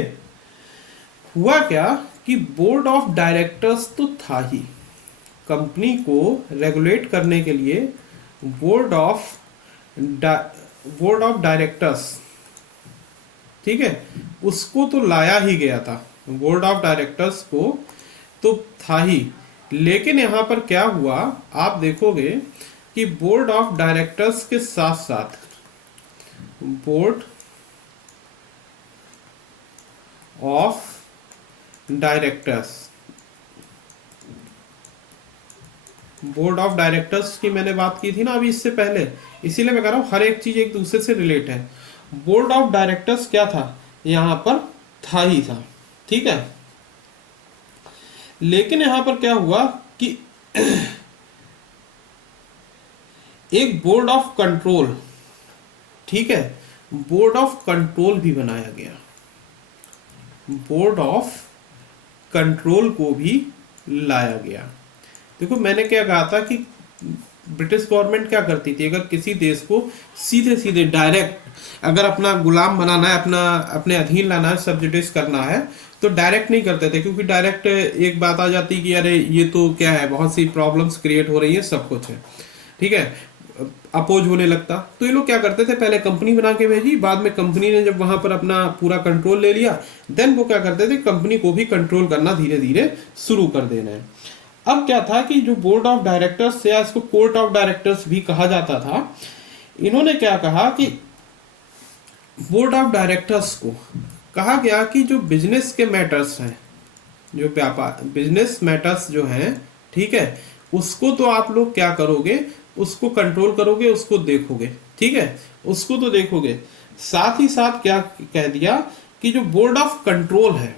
हुआ क्या कि बोर्ड ऑफ डायरेक्टर्स तो था ही, कंपनी को रेगुलेट करने के लिए बोर्ड ऑफ डायरेक्टर्स, ठीक है, उसको तो लाया ही गया था, बोर्ड ऑफ डायरेक्टर्स को तो था ही। लेकिन यहां पर क्या हुआ आप देखोगे कि बोर्ड ऑफ डायरेक्टर्स के साथ साथ बोर्ड ऑफ डायरेक्टर्स की मैंने बात की थी ना अभी इससे पहले, इसीलिए मैं कह रहा हूं हर एक चीज एक दूसरे से रिलेट है। बोर्ड ऑफ डायरेक्टर्स क्या था, यहां पर था ही था, ठीक है। लेकिन यहां पर क्या हुआ कि एक बोर्ड ऑफ कंट्रोल, ठीक है, बोर्ड ऑफ कंट्रोल भी बनाया गया, बोर्ड ऑफ कंट्रोल को भी लाया गया। देखो मैंने क्या कहा था कि ब्रिटिश गवर्नमेंट क्या करती थी, अगर किसी देश को सीधे सीधे डायरेक्ट अगर अपना गुलाम बनाना है, अपने अधीन लाना है, सब्जुडिस करना है, तो डायरेक्ट नहीं करते थे, क्योंकि डायरेक्ट एक बात आ जाती कि अरे ये तो क्या है, बहुत सी प्रॉब्लम्स क्रिएट हो रही है, सब कुछ है, ठीक है, अपोज होने लगता। तो ये लोग क्या करते थे, पहले कंपनी बना के भेजी, बाद में कंपनी ने जब वहां पर अपना पूरा कंट्रोल ले लिया, देन वो क्या करते थे, कंपनी को भी कंट्रोल करना धीरे धीरे शुरू कर देना है। अब क्या था कि जो बोर्ड ऑफ डायरेक्टर्स या इसको कोर्ट ऑफ डायरेक्टर्स भी कहा जाता था, इन्होंने क्या कहा कि बोर्ड ऑफ डायरेक्टर्स को कहा गया कि जो बिजनेस के मैटर्स हैं, जो व्यापार बिजनेस मैटर्स जो हैं, ठीक है, उसको तो आप लोग क्या करोगे, उसको कंट्रोल करोगे, उसको देखोगे, ठीक है, उसको तो देखोगे। साथ ही साथ क्या कह दिया कि जो बोर्ड ऑफ कंट्रोल है,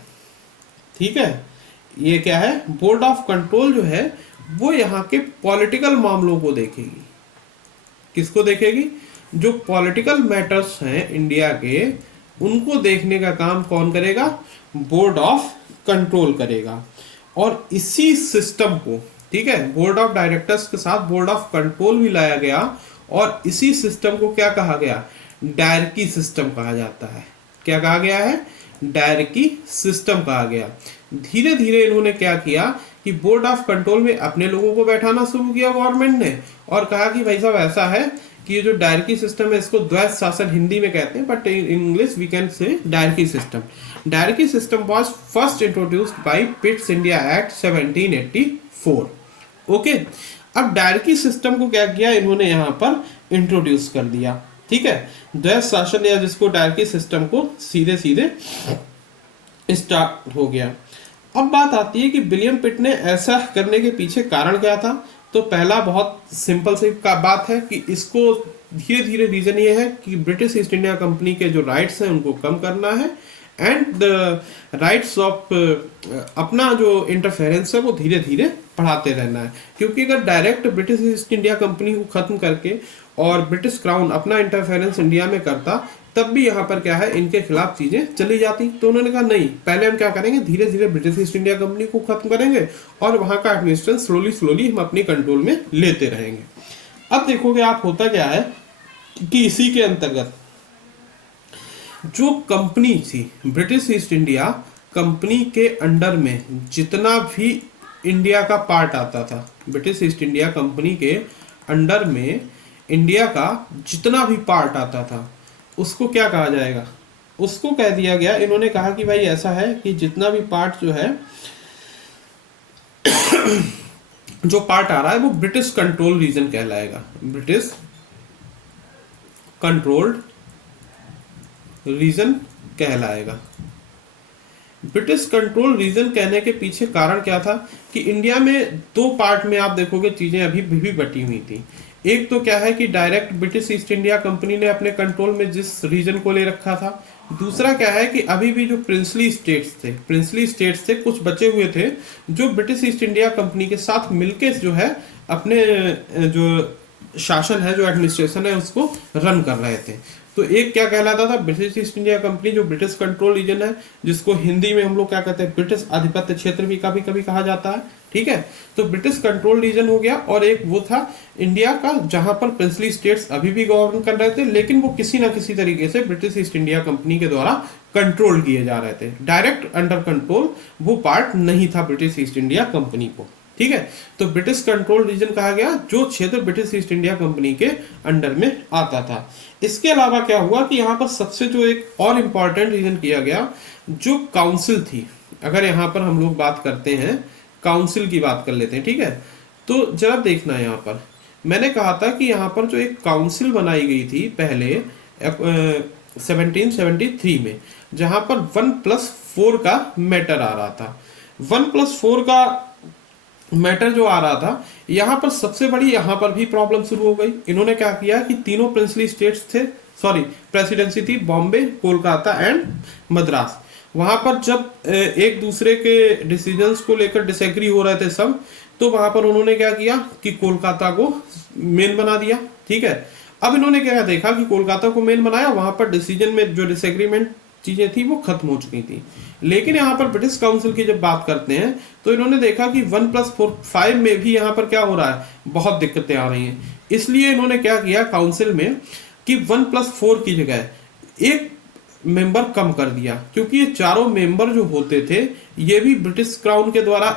ठीक है, ये क्या है, बोर्ड ऑफ कंट्रोल जो है वो यहाँ के पॉलिटिकल मामलों को देखेगी। किसको देखेगी, जो पॉलिटिकल मैटर्स हैं इंडिया के, उनको देखने का काम कौन करेगा, बोर्ड ऑफ कंट्रोल करेगा। और इसी सिस्टम को, ठीक है, बोर्ड ऑफ डायरेक्टर्स के साथ बोर्ड ऑफ कंट्रोल भी लाया गया, और इसी सिस्टम को क्या कहा गया, डायरकी सिस्टम कहा जाता है। क्या कहा गया है, डायरेक्टी सिस्टम कहा गया। धीरे धीरे इन्होंने क्या किया कि बोर्ड ऑफ कंट्रोल में अपने लोगों को बैठाना शुरू किया गवर्नमेंट ने, और कहा कि भाई साहब ऐसा है कि ये जो डायरेक्टी सिस्टम है इसको द्वैध शासन हिंदी में कहते हैं, but in English we can say dyarchy system. Dyarchy system was first introduced by Pitt's India act 1784। Okay, अब डायरेक्टी सिस्टम को क्या किया इन्होंने यहाँ पर इंट्रोड्यूस कर दिया, ठीक है, द्वैध शासन या जिसको डायरेक्टी सिस्टम को सीधे सीधे स्टार्ट हो गया। अब बात आती है कि विलियम पिट ने ऐसा करने के पीछे कारण क्या था। तो पहला बहुत सिंपल सी बात है कि इसको धीरे धीरे रीजन ये है कि ब्रिटिश ईस्ट इंडिया कंपनी के जो राइट्स हैं उनको कम करना है, एंड द राइट्स ऑफ अपना जो इंटरफेरेंस है वो धीरे धीरे बढ़ाते रहना है। क्योंकि अगर direct British East India company को खत्म करके और ब्रिटिश क्राउन अपना इंटरफेरेंस इंडिया में करता, तब भी यहाँ पर क्या है इनके खिलाफ चीजें चली जाती। तो उन्होंने कहा नहीं, पहले हम क्या करेंगे, धीरे धीरे ब्रिटिश ईस्ट इंडिया कंपनी को खत्म करेंगे और वहां का एडमिनिस्ट्रेशन स्लोली स्लोली हम अपनी कंट्रोल में लेते रहेंगे। अब देखोगे आप होता क्या है कि इसी के अंतर्गत जो कंपनी थी ब्रिटिश ईस्ट इंडिया कंपनी के अंडर में जितना भी इंडिया का पार्ट आता था, ब्रिटिश ईस्ट इंडिया कंपनी के अंडर में इंडिया का जितना भी पार्ट आता था उसको क्या कहा जाएगा, उसको कह दिया गया, इन्होंने कहा कि भाई ऐसा है कि जितना भी पार्ट जो है जो पार्ट आ रहा है वो ब्रिटिश कंट्रोल रीजन कहलाएगा, ब्रिटिश कंट्रोल्ड रीजन कहलाएगा। ब्रिटिश कंट्रोल रीजन कहने के पीछे कारण क्या था कि इंडिया में दो पार्ट में आप देखोगे चीजें अभी भी बटी हुई थी। एक तो क्या है कि direct British East India company ने अपने कंट्रोल में जिस रीजन को ले रखा था। दूसरा क्या है कि अभी भी जो प्रिंसली स्टेट्स थे कुछ बचे हुए थे जो ब्रिटिश ईस्ट इंडिया कंपनी के साथ मिलके जो है अपने जो शासन है, जो एडमिनिस्ट्रेशन है, उसको रन कर रहे थे। तो एक क्या कहलाता था, ब्रिटिश ईस्ट इंडिया कंपनी जो ब्रिटिश कंट्रोल रीजन है, जिसको हिंदी में हम लोग क्या कहते हैं, ब्रिटिश आधिपत्य क्षेत्र भी कभी कभी कहा जाता है, ठीक है। तो ब्रिटिश कंट्रोल रीजन हो गया, और एक वो था इंडिया का जहां पर प्रिंसली स्टेट्स अभी भी गवर्न कर रहे थे, लेकिन वो किसी ना किसी तरीके से ब्रिटिश ईस्ट इंडिया कंपनी के द्वारा कंट्रोल किए जा रहे थे। डायरेक्ट अंडर कंट्रोल वो पार्ट नहीं था ब्रिटिश ईस्ट इंडिया कंपनी को, ठीक है। तो ब्रिटिश कंट्रोल रीजन कहा गया जो क्षेत्र ब्रिटिश ईस्ट इंडिया कंपनी के अंडर में आता था। इसके अलावा क्या हुआ कि यहाँ पर सबसे जो एक और इम्पॉर्टेंट रीजन किया गया, जो काउंसिल थी, अगर यहाँ पर हम लोग बात करते हैं काउंसिल की बात कर लेते हैं, ठीक है। तो जरा देखना है, यहाँ पर मैंने कहा था कि यहाँ पर जो एक काउंसिल बनाई गई थी पहले 1773 में, जहां पर 1+4 का मैटर आ रहा था। 1+4 का मैटर जो आ रहा था, यहाँ पर सबसे बड़ी यहाँ पर भी प्रॉब्लम शुरू हो गई। इन्होंने क्या किया कि तीनों प्रिंसली स्टेट्स थे, सॉरी प्रेसिडेंसी थी, बॉम्बे, कोलकाता एंड मद्रास। वहां पर जब एक दूसरे के डिसीजंस को लेकर डिसएग्री हो रहे थे सब, तो वहां पर उन्होंने क्या किया कि कोलकाता को मेन बना दिया, ठीक है। अब इन्होंने क्या देखा कि कोलकाता को मेन बनाया, वहां पर डिसीजन में जो डिसएग्रीमेंट चीजें थी वो खत्म हो चुकी थी। लेकिन यहाँ पर ब्रिटिश काउंसिल की जब बात करते हैं तो इन्होंने देखा कि 1+4 में भी यहाँ पर क्या हो रहा है, बहुत दिक्कतें आ रही हैं। इसलिए इन्होंने क्या किया काउंसिल में कि 1+4 की जगह एक मेंबर कम कर दिया, क्योंकि ये चारों मेंबर जो होते थे ये भी ब्रिटिश क्राउन के द्वारा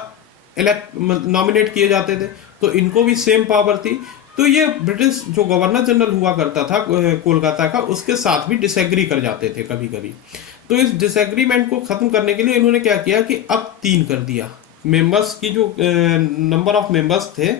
नॉमिनेट किए जाते थे, तो इनको भी सेम पावर थी। तो ये ब्रिटिश जो गवर्नर जनरल हुआ करता था कोलकाता का, उसके साथ भी डिसएग्री कर जाते थे कभी कभी। तो इस डिसएग्रीमेंट को खत्म करने के लिए इन्होंने क्या किया कि अब 3 कर दिया। मेंबर्स की जो नंबर ऑफ मेंबर्स थे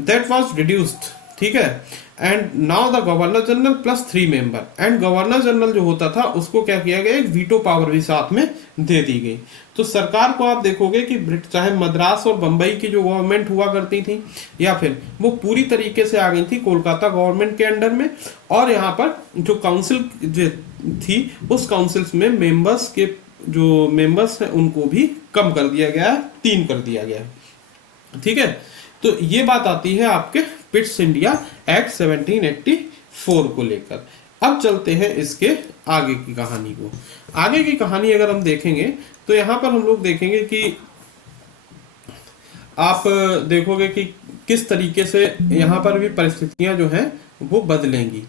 दैट वाज रिड्यूस्ड, ठीक है। And now the governor general +3 member, and governor general जो होता था उसको क्या किया गया, एक वीटो पावर भी साथ में दे दी गई। तो सरकार को आप देखोगे कि चाहे मद्रास और बंबई की जो गवर्नमेंट हुआ करती थी, या फिर वो पूरी तरीके से आ गई थी कोलकाता गवर्नमेंट के अंडर में, और यहाँ पर जो काउंसिल जो थी उस काउंसिल्स में मेंबर्स के जो मेंबर्स हैं उनको भी कम कर दिया गया है, 3 कर दिया गया है, ठीक है। तो ये बात आती है आपके पिट्स इंडिया एक्ट 1784 को लेकर। अब चलते हैं इसके आगे की कहानी को। आगे की कहानी अगर हम देखेंगे तो यहाँ पर हम लोग देखेंगे कि आप देखोगे कि किस तरीके से यहाँ पर भी परिस्थितियां जो हैं वो बदलेंगी।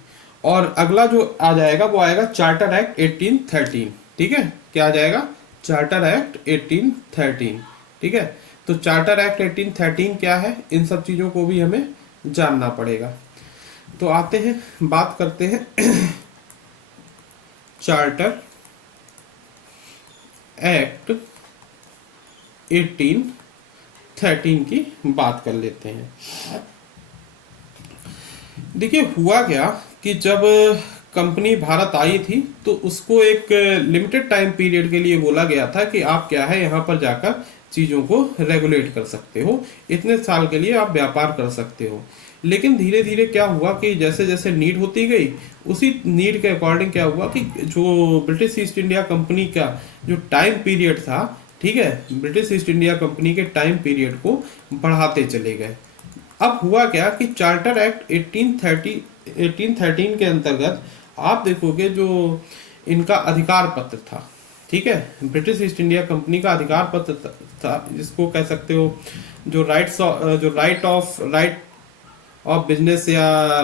और अगला जो आ जाएगा वो आएगा चार्टर एक्ट 1813, ठीक है। क्या आ जाएगा, चार्टर एक्ट 1813। ठीक है, तो चार्टर एक्ट 1813 क्या है, इन सब चीजों को भी हमें जानना पड़ेगा। तो आते हैं, बात करते हैं चार्टर एक्ट 1813 की बात कर लेते हैं। देखिए हुआ क्या कि जब कंपनी भारत आई थी तो उसको एक लिमिटेड टाइम पीरियड के लिए बोला गया था कि आप क्या है यहाँ पर जाकर चीज़ों को रेगुलेट कर सकते हो, इतने साल के लिए आप व्यापार कर सकते हो। लेकिन धीरे धीरे क्या हुआ कि जैसे जैसे नीड होती गई, उसी नीड के अकॉर्डिंग क्या हुआ कि जो ब्रिटिश ईस्ट इंडिया कंपनी का जो टाइम पीरियड था, ठीक है, ब्रिटिश ईस्ट इंडिया कंपनी के टाइम पीरियड को बढ़ाते चले गए। अब हुआ क्या कि चार्टर एक्ट 1813 के अंतर्गत आप देखोगे जो इनका अधिकार पत्र था, ठीक है, ब्रिटिश ईस्ट इंडिया कंपनी का अधिकार पत्र था, जिसको कह सकते हो जो राइट ऑफ बिजनेस या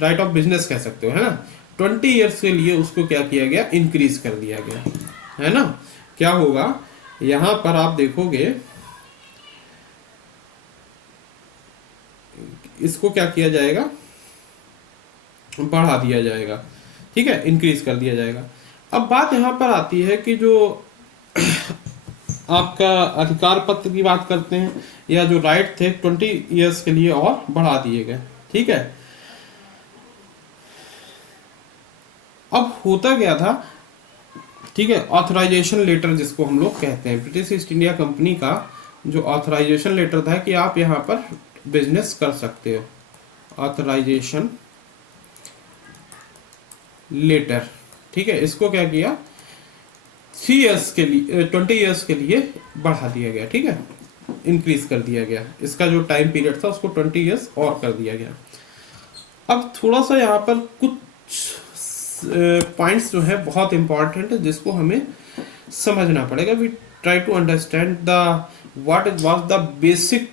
राइट ऑफ बिजनेस कह सकते हो, है ना। 20 ईयर्स के लिए उसको क्या किया गया, इंक्रीज कर दिया गया, है ना। क्या होगा, यहां पर आप देखोगे इसको क्या किया जाएगा, बढ़ा दिया जाएगा, ठीक है, इंक्रीज कर दिया जाएगा। अब बात यहां पर आती है कि जो आपका अधिकार पत्र की बात करते हैं या जो राइट थे 20 ईयर्स के लिए और बढ़ा दिए गए, ठीक है। अब होता क्या था, ठीक है, ऑथराइजेशन लेटर जिसको हम लोग कहते हैं, ब्रिटिश ईस्ट इंडिया कंपनी का जो ऑथराइजेशन लेटर था कि आप यहाँ पर बिजनेस कर सकते हो, ऑथराइजेशन लेटर, ठीक है, इसको क्या किया, 3 ईयर्स के लिए 20 ईयर्स के लिए बढ़ा दिया गया, ठीक है, इंक्रीज कर दिया गया। इसका जो टाइम पीरियड था उसको 20 ईयर्स और कर दिया गया। अब थोड़ा सा यहाँ पर कुछ पॉइंट्स जो है बहुत इंपॉर्टेंट है जिसको हमें समझना पड़ेगा। We try to understand the what is was the basic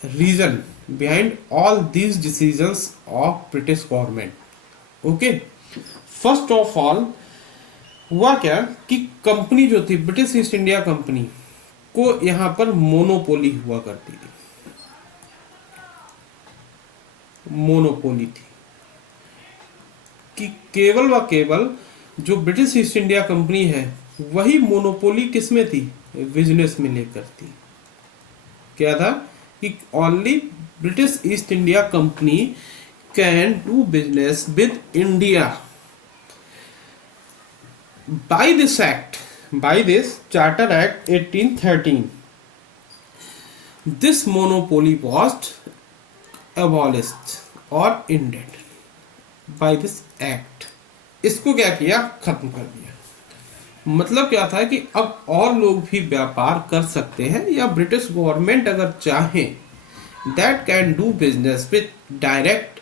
reason behind all these decisions of British government. Okay, first of all हुआ क्या कि कंपनी जो थी ब्रिटिश ईस्ट इंडिया कंपनी को यहां पर मोनोपोली हुआ करती थी, मोनोपोली थी कि केवल व केवल जो ब्रिटिश ईस्ट इंडिया कंपनी है वही मोनोपोली किसमें थी, बिजनेस में लेकर थी। क्या था कि only British East India company can do business with India. By this act, by this Charter Act 1813, this monopoly was abolished or ended by this act। इसको क्या किया, खत्म कर दिया। मतलब क्या था कि अब और लोग भी व्यापार कर सकते हैं या ब्रिटिश गवर्नमेंट अगर चाहे that can do business with direct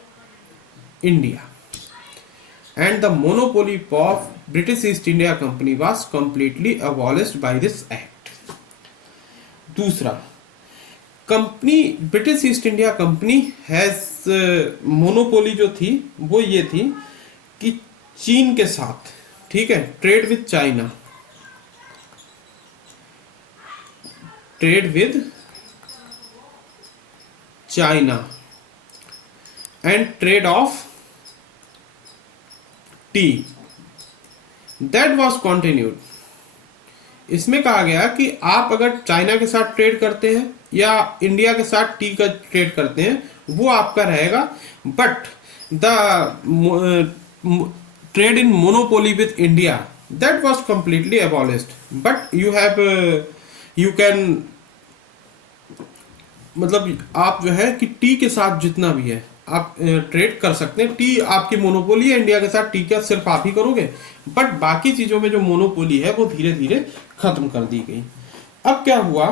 India, and the monopoly of British East India Company was completely abolished by this act। दूसरा, company British East India company has monopoly जो थी वो ये थी कि चीन के साथ, ठीक है, trade with China, trade with China and trade off T, that was continued. इसमें कहा गया कि आप अगर चाइना के साथ ट्रेड करते हैं या इंडिया के साथ टी का ट्रेड करते हैं वो आपका रहेगा, but the trade in monopoly with India that was completely abolished. But you can, मतलब आप जो है कि टी के साथ जितना भी है आप ट्रेड कर सकते हैं। टी आपकी मोनोपोली है इंडिया के साथ, टी का सिर्फ आप ही करोगे, बट बाकी चीजों में जो मोनोपोली है वो धीरे धीरे खत्म कर दी गई। अब क्या हुआ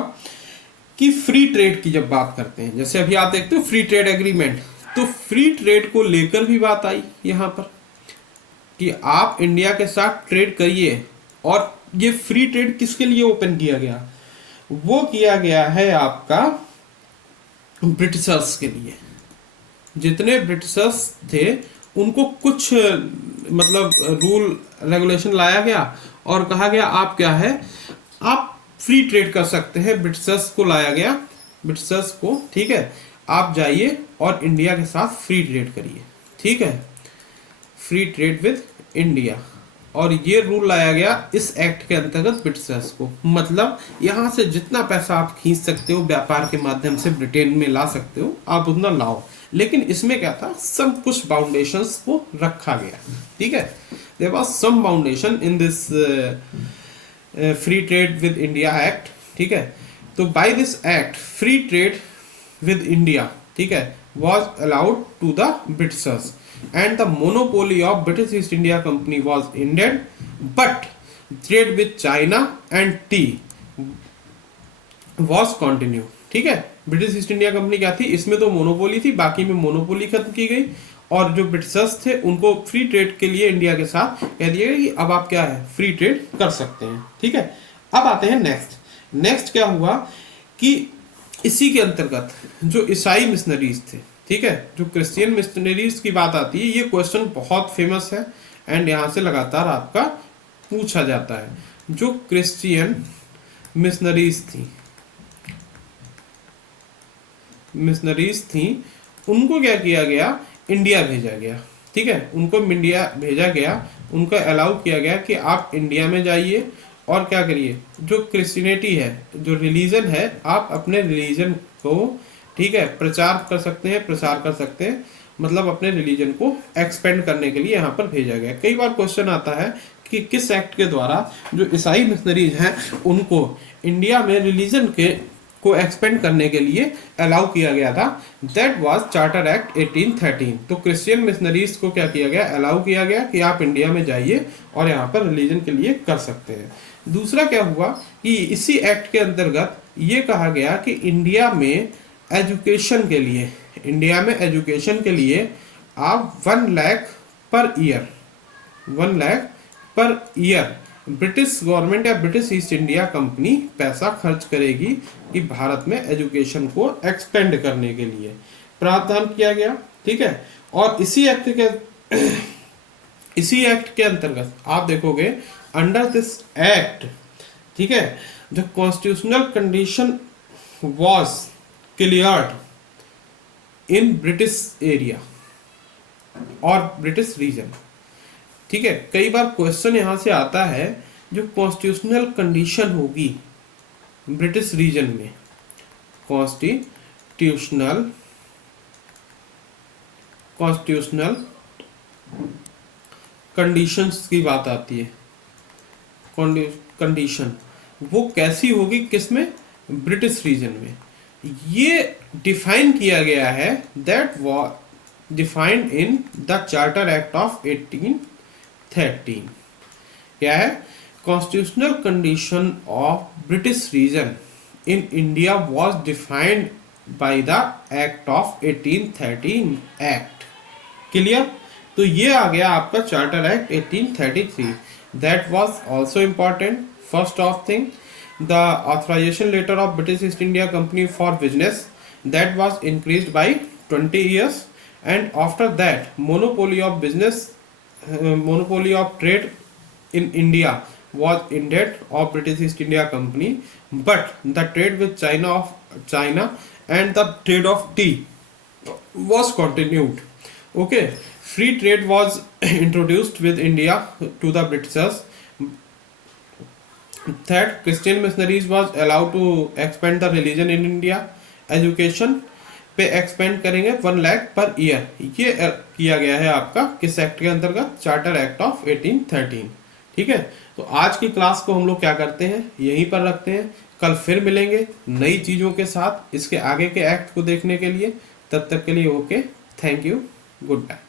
कि फ्री ट्रेड की जब बात करते हैं, जैसे अभी आप देखते हो फ्री ट्रेड एग्रीमेंट, तो फ्री ट्रेड को लेकर भी बात आई यहां पर कि आप इंडिया के साथ ट्रेड करिए। और ये फ्री ट्रेड किसके लिए ओपन किया गया, वो किया गया है आपका ब्रिटिशर्स के लिए। जितने ब्रिटिशर्स थे उनको कुछ मतलब रूल रेगुलेशन लाया गया और कहा गया आप क्या है, आप फ्री ट्रेड कर सकते हैं। ब्रिटिशर्स को लाया गया, ब्रिटिशर्स को, ठीक है, आप जाइए और इंडिया के साथ फ्री ट्रेड करिए, ठीक है, फ्री ट्रेड विद इंडिया। और ये रूल लाया गया इस एक्ट के अंतर्गत ब्रिटिशर्स को, मतलब यहाँ से जितना पैसा आप खींच सकते हो व्यापार के माध्यम से ब्रिटेन में ला सकते हो, आप उतना लाओ। लेकिन इसमें क्या था, सब कुछ बाउंडेशंस को रखा गया, ठीक है, there was some boundation in this free trade with India act, ठीक है। तो by this act free trade with India, ठीक है, was allowed to the Britishers and the monopoly of British East India Company was ended, but trade with China and tea was continued, ठीक है। British East India company क्या थी, इसमें तो monopoly थी, बाकी में मोनोपोली खत्म की गई और जो ब्रिटिशर्स थे उनको फ्री ट्रेड के लिए इंडिया के साथ कह दिया गया कि अब आप क्या है, फ्री ट्रेड कर सकते हैं, ठीक है। अब आते हैं नेक्स्ट क्या हुआ कि इसी के अंतर्गत जो ईसाई मिशनरीज थे, ठीक है, जो क्रिश्चियन मिशनरीज की बात आती है, ये क्वेश्चन बहुत फेमस है एंड यहाँ से लगातार आपका पूछा जाता है। जो क्रिश्चियन मिशनरीज थी उनको क्या किया गया, इंडिया भेजा गया, ठीक है, उनको इंडिया भेजा गया, उनको अलाउ किया गया कि आप इंडिया में जाइए और क्या करिए, जो क्रिश्चियनिटी है, जो रिलीजन है, आप अपने रिलीजन को, ठीक है, प्रचार कर सकते हैं, प्रसार कर सकते हैं, मतलब अपने रिलीजन को एक्सपेंड करने के लिए यहाँ पर भेजा गया। कई बार क्वेश्चन आता है कि किस एक्ट के द्वारा जो ईसाई मिशनरीज हैं उनको इंडिया में रिलीजन को एक्सपेंड करने के लिए अलाउ किया गया था। That was charter act 1813। तो क्रिश्चियन मिशनरीज को क्या किया गया, अलाउ किया गया कि आप इंडिया में जाइए और यहाँ पर रिलीजन के लिए कर सकते हैं। दूसरा क्या हुआ कि इसी एक्ट के अंतर्गत ये कहा गया कि इंडिया में एजुकेशन के लिए आप 1 lakh per year British government या ब्रिटिश ईस्ट इंडिया कंपनी पैसा खर्च करेगी कि भारत में एजुकेशन को एक्सपेंड करने के लिए प्रावधान किया गया, ठीक है। और इसी एक्ट के अंतर्गत आप देखोगे अंडर दिस एक्ट, ठीक है, the constitutional condition was cleared in British area और ब्रिटिश रीजन, ठीक है। कई बार क्वेश्चन यहां से आता है, जो कॉन्स्टिट्यूशनल कंडीशन होगी ब्रिटिश रीजन में, कॉन्स्टिट्यूशनल कंडीशंस की बात आती है, कंडीशन वो कैसी होगी, किसमें, ब्रिटिश रीजन में। ये डिफाइन किया गया है, that was defined in the charter act of 1813। क्या है, constitutional condition of British region in India was defined by the act of 1813 act. Clear. तो ये आ गया आपका charter act 1833। That was also important. First of thing, the authorization letter of British East India Company for business, that was increased by 20 years, and after that monopoly of trade in India was ended of British East India Company, but the trade with China and the trade of tea was continued. Okay, free trade was introduced with India to the Britishers. Third, Christian missionaries was allowed to expand the religion in India. Education पे expand करेंगे 1 lakh per year. ये किया गया है आपका किस act के अंतर्गत, चार्टर एक्ट ऑफ 1813। ठीक है, तो आज की क्लास को हम लोग क्या करते हैं, यहीं पर रखते हैं। कल फिर मिलेंगे नई चीज़ों के साथ इसके आगे के एक्ट को देखने के लिए। तब तक के लिए okay, thank you, good bye.